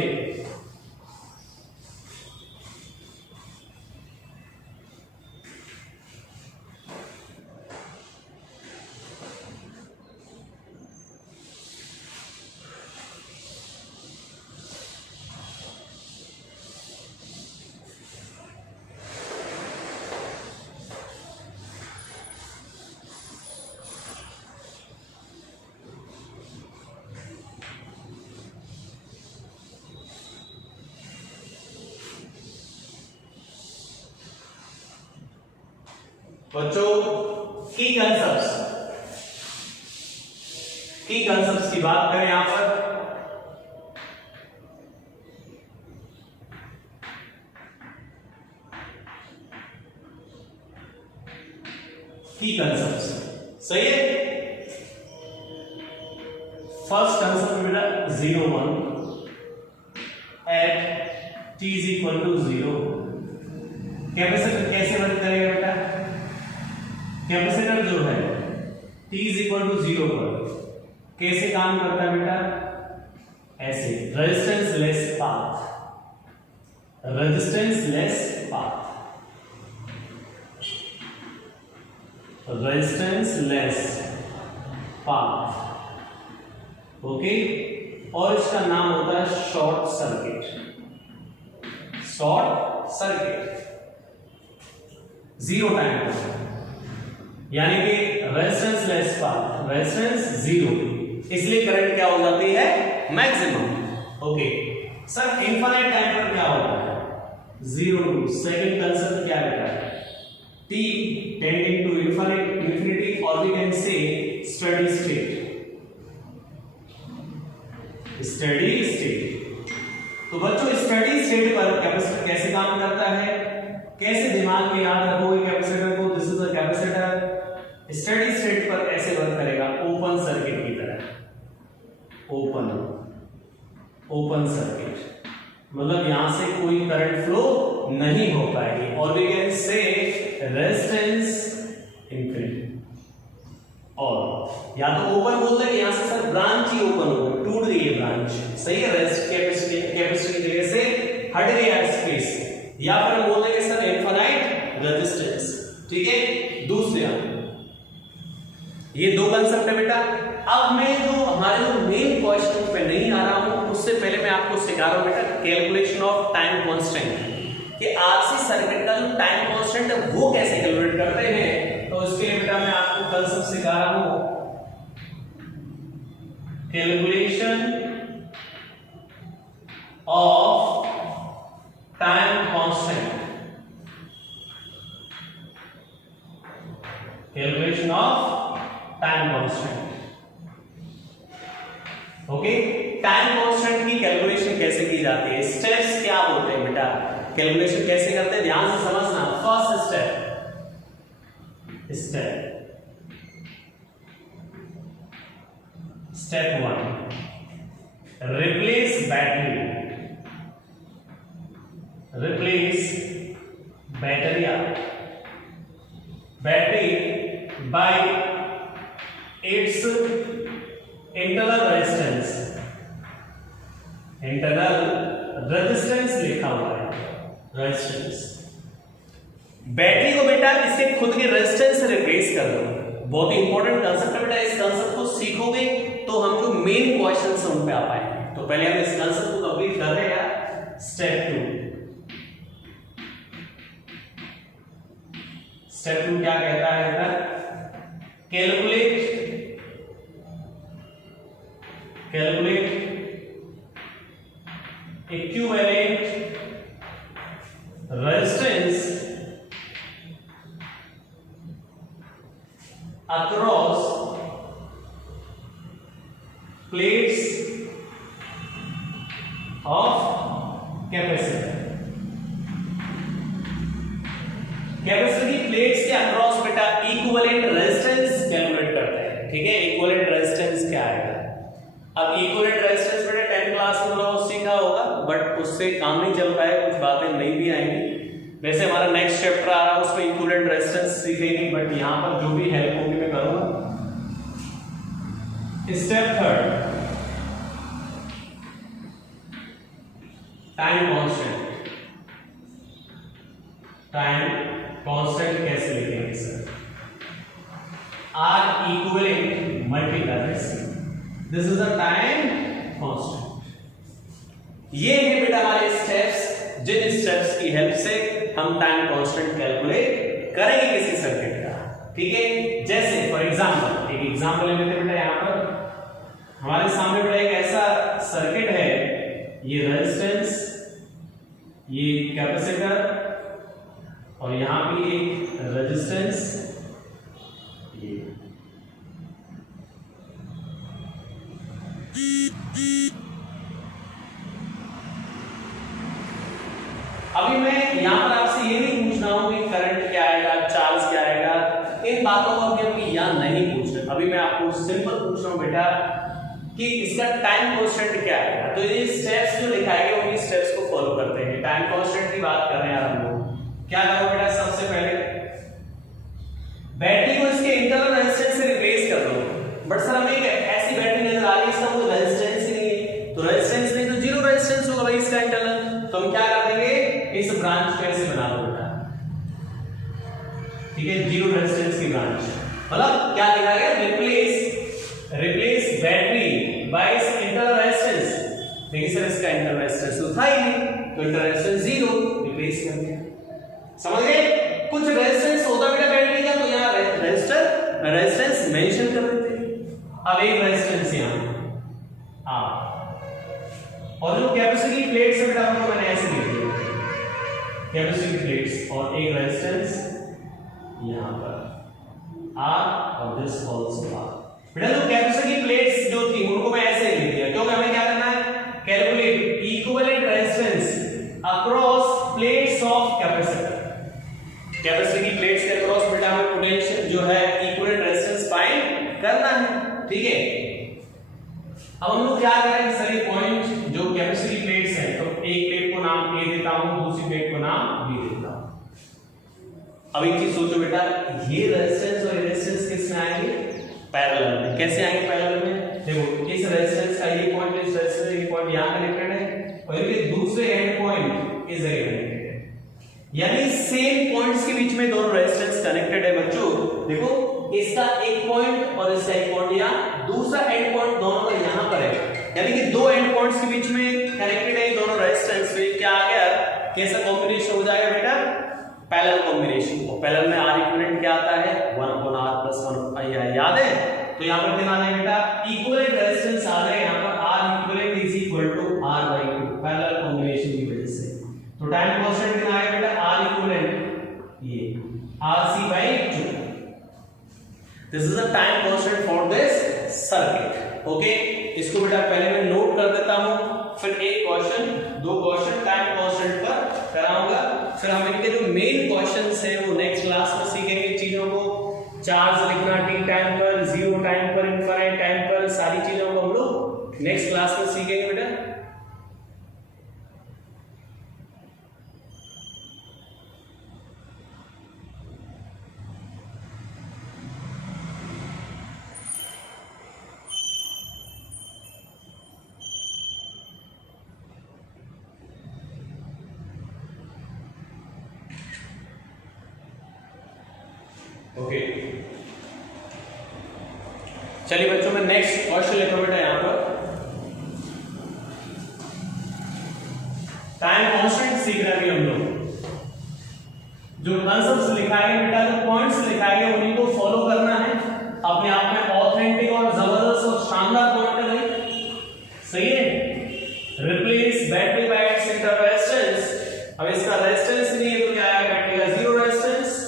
बच्चों की कंसेप्ट्स की बात करें यहां पर, की कंसेप्ट्स सही है। फर्स्ट कंसेप्ट बेटा 0 1 at t is equal to 0। Capacitor कैसे वर्क करेगा बेटा? कैपेसिटर जो है t इज इक्वल टू 0 पर कैसे काम करता है बेटा? ऐसे, resistance less path, resistance less path, resistance less path, okay. और इसका नाम होता है short circuit, short circuit, 0 time पर, यानी कि रेजिस्टेंस लेस पाथ, रेजिस्टेंस 0, इसलिए करंट क्या हो जाती है? Maximum. Okay sir, infinite time पर क्या होता है? 0 टू, सेकंड कंसेप्ट क्या है? t टेंडिंग टू इंफिनिटी, और we can say steady state, steady state. तो बच्चों स्टेडी स्टेट पर कैपेसिटर कैसे काम करता है? कैसे दिमाग में याद रखोगे कैपेसिटर को? This is a capacitor. Steady state पर ऐसे वर्क करेगा, ओपन सर्किट की तरह, ओपन सर्किट, मतलब यहां से कोई करंट फ्लो नहीं हो पाएगी, और we can say resistance infinity. और या तो ओपन बोलते हैं, यहां से सर ब्रांच ही ओपन हो गई, टूट गई है ब्रांच, सही है, रेस्ट कैपेसिटी की जगह से हट गया स्पेस, या फिर बोल देंगे सर इनफाइनाइट रेजिस्टेंस। ठीक है, दूसरा ये दो कंसेप्ट है बेटा। अब मैं जो हमारे जो मेन क्वेश्चन पे नहीं आ रहा हूं, उससे पहले मैं आपको सिखा रहा हूं बेटा कैलकुलेशन ऑफ टाइम कांस्टेंट, कि आरसी सर्किट का जो टाइम कांस्टेंट है वो कैसे कैलकुलेट करते हैं। तो इसके लिए बेटा मैं आपको कंसेप्ट सिखा रहा हूं, calculation of time constant, calculation of time constant. Okay, time constant की कैलकुलेशन कैसे की जाती है, स्टेप्स क्या होते हैं बेटा, कैलकुलेशन कैसे करते हैं, ध्यान से समझना। First step 1, replace battery, replace battery bye it's internal resistance लिखा हुआ है, रेजिस्टेंस। बैटरी को बेटा इसके खुद के रेजिस्टेंस से रिप्लेस कर दो। बहुत ही इंपॉर्टेंट कंसेप्ट है बेटा, इस कंसेप्ट को सीखोगे तो हम जो मेन क्वेश्चन है उन पे आ पाएंगे। तो पहले हम इस कंसेप्ट को कंप्लीट कर रहे हैं। स्टेप 2 क्या कहता है बेटा, calculate equivalent resistance across plates of capacitor। Capacitor की प्लेट्स के अक्रॉस बेटा इक्विवेलेंट रेजिस्टेंस कैलकुलेट करते हैं। ठीक है, इक्विवेलेंट रेजिस्टेंस क्या आएगा? अब इक्विवेलेंट रेजिस्टेंस बेटा 10th क्लास में लोगों सीखा होगा, बट उससे काम नहीं चल पाएगा, कुछ बातें नहीं भी आएंगी। वैसे हमारा नेक्स्ट चैप्टर आ रहा है, उसमें इक्विवेलेंट रेजिस्टेंस सीखेंगे, बट यहां पर जो भी हेल्प होगी मैं करूंगा। Step 3, time constant. Time constant कैसे लिखेंगे sir? R equivalent multiply by C, this is the time constant. ये है बेटा हमारे स्टेप्स, जिन स्टेप्स की हेल्प से हम टाइम कांस्टेंट कैलकुलेट करेंगे किसी सर्किट का। ठीक है, जैसे फॉर एग्जांपल एक एग्जांपल ले लेते हैं बेटा। यहां पर हमारे सामने बेटा एक ऐसा सर्किट है, ये रेजिस्टेंस, ये कैपेसिटर, और यहां भी एक रेजिस्टेंस, ये अभी मैं यहां पर आपसे ये नहीं पूछ रहा हूं कि करंट क्या आएगा, चार्ज क्या आएगा, इन बातों को अभी याद नहीं पूछ रहे। अभी मैं आपको सिंपल पूछ रहा हूं बेटा, कि इसका टाइम कांस्टेंट क्या है। तो ये स्टेप्स जो लिखाए गए उन्हीं स्टेप्स को फॉलो करते हैं। टाइम कांस्टेंट की बात कर रहे हैं हम लोग। क्या करो बेटा, सबसे पहले बैटरी को इसके इंटरनल रेजिस्टेंस से रिप्लेस कर दो। बट सर हमें एक ऐसी बैटरी नजर आ रही है इसका कोई रेजिस्टेंस ही नहीं है, तो रेजिस्टेंस नहीं तो जीरो रेजिस्टेंस होगा भाई इसका इंटरनल। तो हम क्या कर देंगे, इस ब्रांच को ऐसे बना दो बेटा, ठीक है, जीरो रेजिस्टेंस की ब्रांच। मतलब क्या लिखा गया, रिप्लेस बैटरी बाय इस इंटरनल रेजिस्टेंस। देखिए सर इसका इंटरनल रेजिस्टेंस तो था ही नहीं, तो इंटरनल रेजिस्टेंस जीरो, रिप्लेस कर दिया। समझ गए, कुछ रेजिस्टेंस होता बेटा बैटरी का, तो यहां रेजिस्टेंस मेंशन कर देते हैं। अब एक रेजिस्टेंस यहां और जो कैपेसिटी प्लेट्स है बेटा हमको मैंने ऐसे लिख दिया, कैपेसिटी प्लेट्स और एक रेजिस्टेंस यहां पर R और दिस आल्सो R। बेटा जो कैपेसिटी प्लेट्स जो थी उनको मैं ऐसे लिख दिया क्योंकि हमें क्या करना है, calculate equivalent resistance across plates of capacitor. Capacity plates के अक्रॉस बेटा हमें पोटेंशियल जो है इक्विवेलेंट रेजिस्टेंस फाइंड करना है, ठीक है। अब हम लोग क्या करेंगे सर, ये पॉइंट जो कैपेसिटी प्लेट्स है, तो एक प्लेट को नाम A देता हूं, दूसरी प्लेट को नाम B देता हूं। अब एक चीज सोचो बेटा, ये रेजिस्टेंस और रेजिस्टेंस किस में आएंगे, पैरेलल में। कैसे आएंगे पैरेलल में, देखो इस रेजिस्टेंस का ये पॉइंट इस रेजिस्टेंस का ये पॉइंट यहां कनेक्टेड है और इनके दूसरे एंड पॉइंट इस जगह कनेक्टेड है, यानी सेम पॉइंट्स के बीच में दोनों रेजिस्टेंस कनेक्टेड है बच्चों। देखो इसका एक पॉइंट और इसका एक पॉइंट, या दूसरा एंड पॉइंट दोनों का यहां पर है, यानी कि दो एंड पॉइंट्स के बीच में कनेक्टेड है दोनों रेजिस्टेंस। में क्या आ गया, कैसा कॉम्बिनेशन हो जाएगा बेटा, पैरेलल कॉम्बिनेशन। और पैरेलल में R इक्विवेलेंट क्या आता है, 1/R + 1 याद है। तो यहां पर ध्यान देना बेटा, इक्विवेलेंट रेजिस्टेंस आ रहे हैं यहां पर, R equivalent = R/2 parallel combination की वजह से। तो टाइम कांस्टेंट कितना है बेटा, R इक्विवेलेंट ये RC/2। This is the time constant for this circuit, okay. इसको बेटा पहले मैं नोट कर देता हूं, फिर एक क्वेश्चन दो क्वेश्चन टाइम कांस्टेंट पर कराऊंगा। फिर हम इनके जो मेन क्वेश्चंस हैं वो नेक्स्ट क्लास में सीखेंगे। चीजों को चार्ज लिखना t टाइम पर, 0 टाइम पर, इनफाइनाइट टाइम पर, सारी चीजों को हम लोग नेक्स्ट क्लास में सीखेंगे बेटा। ओके चलिए बच्चों, मैं नेक्स्ट क्वेश्चन लिखा बेटा यहां पर। टाइम कांस्टेंट सीख रहे हैं हम लोग। जो कॉन्सेप्ट्स लिखाए गए बेटा, जो पॉइंट्स लिखाए गए उन्हीं को फॉलो करना है। अपने आप में ऑथेंटिक और जबरदस्त और शानदार पॉइंट है भाई, सही है। Replace battery bye it's internal resistance. अब इसका रेजिस्टेंस नहीं है तो क्या आएगा, बैटरी का zero resistance.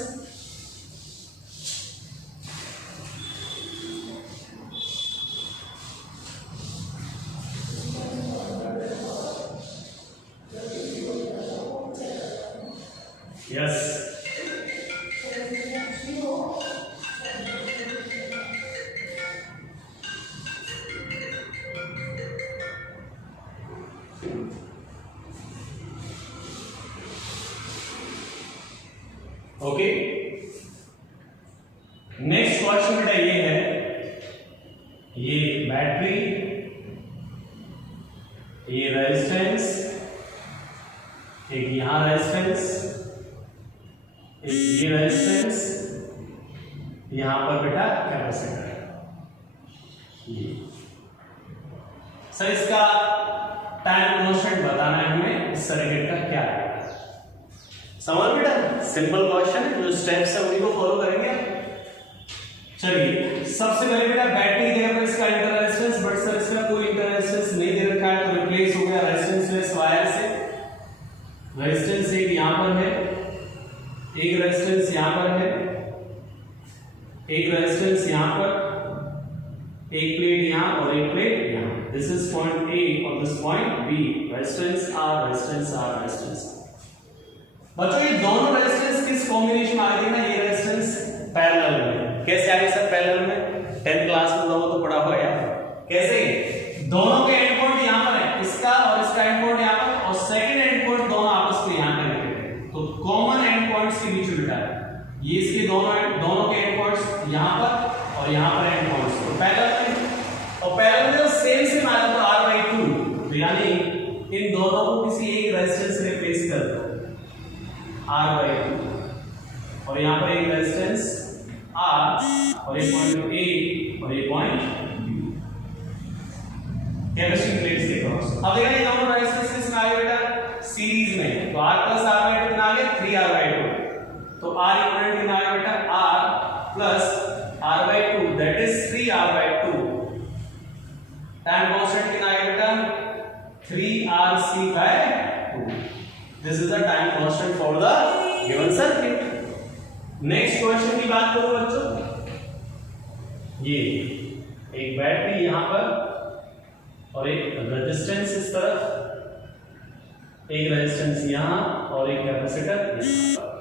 Yes okay. Next question बेटा ये है, ये बैटरी, ये रेजिस्टेंस, एक यहां रेजिस्टेंस, एक ये रेजिस्टेंस, यहां पर बेटा कैपेसिटर। ये सर इसका टाइम कांस्टेंट बताना है हमें, इस सर्किट का क्या है। समझ बेटा, सिंपल क्वेश्चन है, जो स्टेप्स है उन्हीं को फॉलो करेंगे। चलिए सबसे पहले बेटा बैटरी दे रखा है इसका इंटर रेजिस्टेंस, बट सर इसका कोई इंटर रेजिस्टेंस नहीं दे रखा है, तो रिप्लेस हो गया रेजिस्टेंस लेस वायर से। रेजिस्टेंस एक यहां पर है, एक रेजिस्टेंस यहां पर है, एक रेजिस्टेंस यहां पर, एक प्लेट यहां और एक प्लेट यहां। दिस इज पॉइंट A और this point B। Resistance R, resistance R, resistance. बच्चों ये दोनों रेजिस्टेंस किस कॉम्बिनेशन में आ गई ना, ये रेजिस्टेंस पैरेलल में। कैसे आ गए सर पैरेलल में, 10th क्लास में लोगों तो पढ़ा हुआ है, कैसे R/2 और यहाँ पर एक रेजिस्टेंस R और एक पॉइंट A और एक पॉइंट कैपेसिटी प्लेट्स के क्रॉस। अब देखा ये दोनों रेजिस्टेंस किसमें आ गए बेटा सीरीज में, तो R plus R/2 कितना आ गया 3R/2, तो R इक्विवेलेंट कितना आ गया बेटा R plus R/2 that is 3R/2, time constant कितना आ गया बेटा 3RC/2, this is the time constant for the given circuit। Next question की बात करो बच्चों, ये एक बैटरी यहां पर और एक रेजिस्टेंस इस तरफ, एक रेजिस्टेंस यहां और एक कैपेसिटर यहां पर,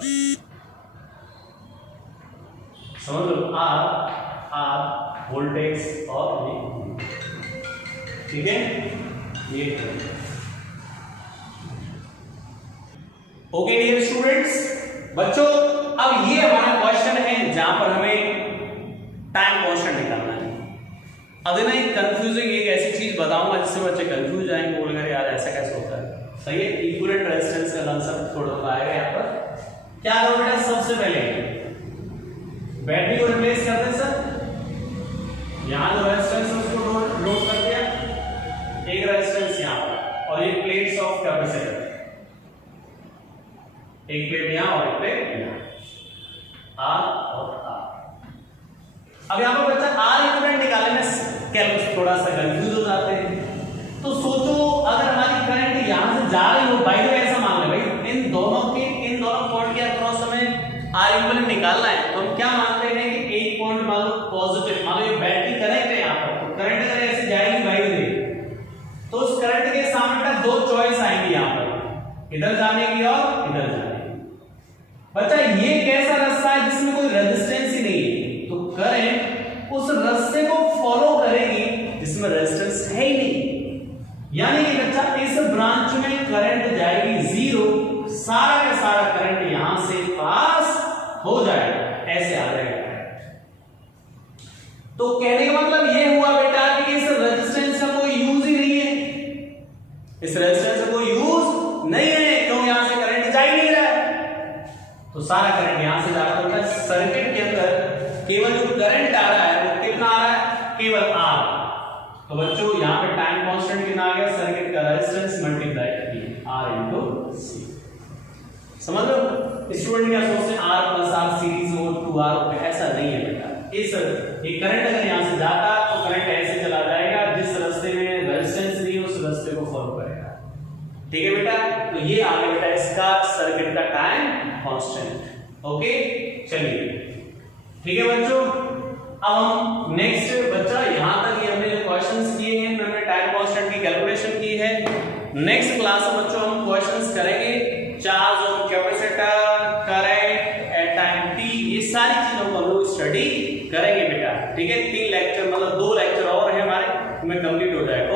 समझ लो आर वोल्टेज और ठीक है ये। ओके डियर स्टूडेंट्स, बच्चों अब ये हमारा क्वेश्चन है जहां पर हमें टाइम कांस्टेंट निकालना है। अब ना एक कंफ्यूजिंग एक ऐसी चीज बताऊंगा जिससे बच्चे कंफ्यूज जाएंगे, बोलेंगे यार ऐसा कैसे होता है। सही है, इक्विवेलेंट रेजिस्टेंस का कंसेप्ट थोड़ा सा आएगा यहाँ पर। क्या करो बेटा, सबसे पहले बैटरी को रिप्लेस कर दें सर, यहां जो रेजिस्टेंस है उसको लोड कर दिया, एक रेजिस्टेंस यहां पर और ये प्लेट्स ऑफ कैपेसिटर, एक प्लेट यहां और एक प्लेट यहां, आर और आर। अब यहां पर बच्चा आर इक्विवेलेंट निकालने में कैलकुलस थोड़ा सा कंफ्यूज हो जाते हैं। तो सोचो अगर हमारी करंट यहां से जा रही हो, बाय द वे ऐसा मान ले भाई इन दोनों पॉइंट के अक्रॉस हमें आर इक्विवेलेंट निकालना है, तो हम क्या मानते हैं कि एक पॉइंट मान लो पॉजिटिव, मान लो ये बैटरी कनेक्ट है यहां पर, तो करंट अगर ऐसे जाएगी बाय द वे तो उस करंट के सामने का दो चॉइस आएंगी यहां पर, इधर जाने की और इधर जाने की। बच्चा ये कैसा रास्ता है जिसमें कोई रेजिस्टेंस ही नहीं है, तो करंट उस रास्ते को फॉलो करेगी जिसमें रेजिस्टेंस है ही नहीं, यानी कि बच्चा इस ब्रांच में करंट जाएगी जीरो, सारा का सारा करंट यहां से पास हो जाएगा, ऐसे आ जाएगा। तो कहने का मतलब ये हुआ बेटा कि इस रेजिस्टेंस का कोई यूज ही नहीं है, इस रेजिस्टेंस का कोई यूज नहीं है, क्यों यहां से करंट जा ही नहीं रहा है, तो सारा करंट यहां से जा रहा है। सर्किट के अंदर केवल जो करंट आ रहा है वो कितना आ रहा है, केवल R। तो बच्चों यहां पे टाइम कांस्टेंट कितना आ गया, सर्किट का रेजिस्टेंस मल्टीप्लाई करके R into C। समझ लो स्टूडेंट क्या सोचते हैं R plus R सीरीज हो 2R, ऐसा नहीं है बेटा। इस ये करंट अगर यहां से जाता तो करंट ऐसे चला जाएगा, जिस रास्ते में रेजिस्टेंस नहीं है उस रास्ते को फॉलो करेगा। ठीक है बेटा, तो ये आ गया बेटा इसका सर्किट का टाइम कांस्टेंट। ओके चलिए ठीक है बच्चों, अब हम नेक्स्ट बच्चा यहां तक ये हमने जो क्वेश्चंस किए हैं, हमने टाइम कांस्टेंट की कैलकुलेशन की है। नेक्स्ट क्लास में बच्चों हम क्वेश्चंस करेंगे charge on capacitor, current eight time t, ये सारी चीजों को हम लोग स्टडी करेंगे बेटा। ठीक है, 3 लेक्चर मतलब 2 लेक्चर और है हमारे, में कंप्लीट हो जाएगा।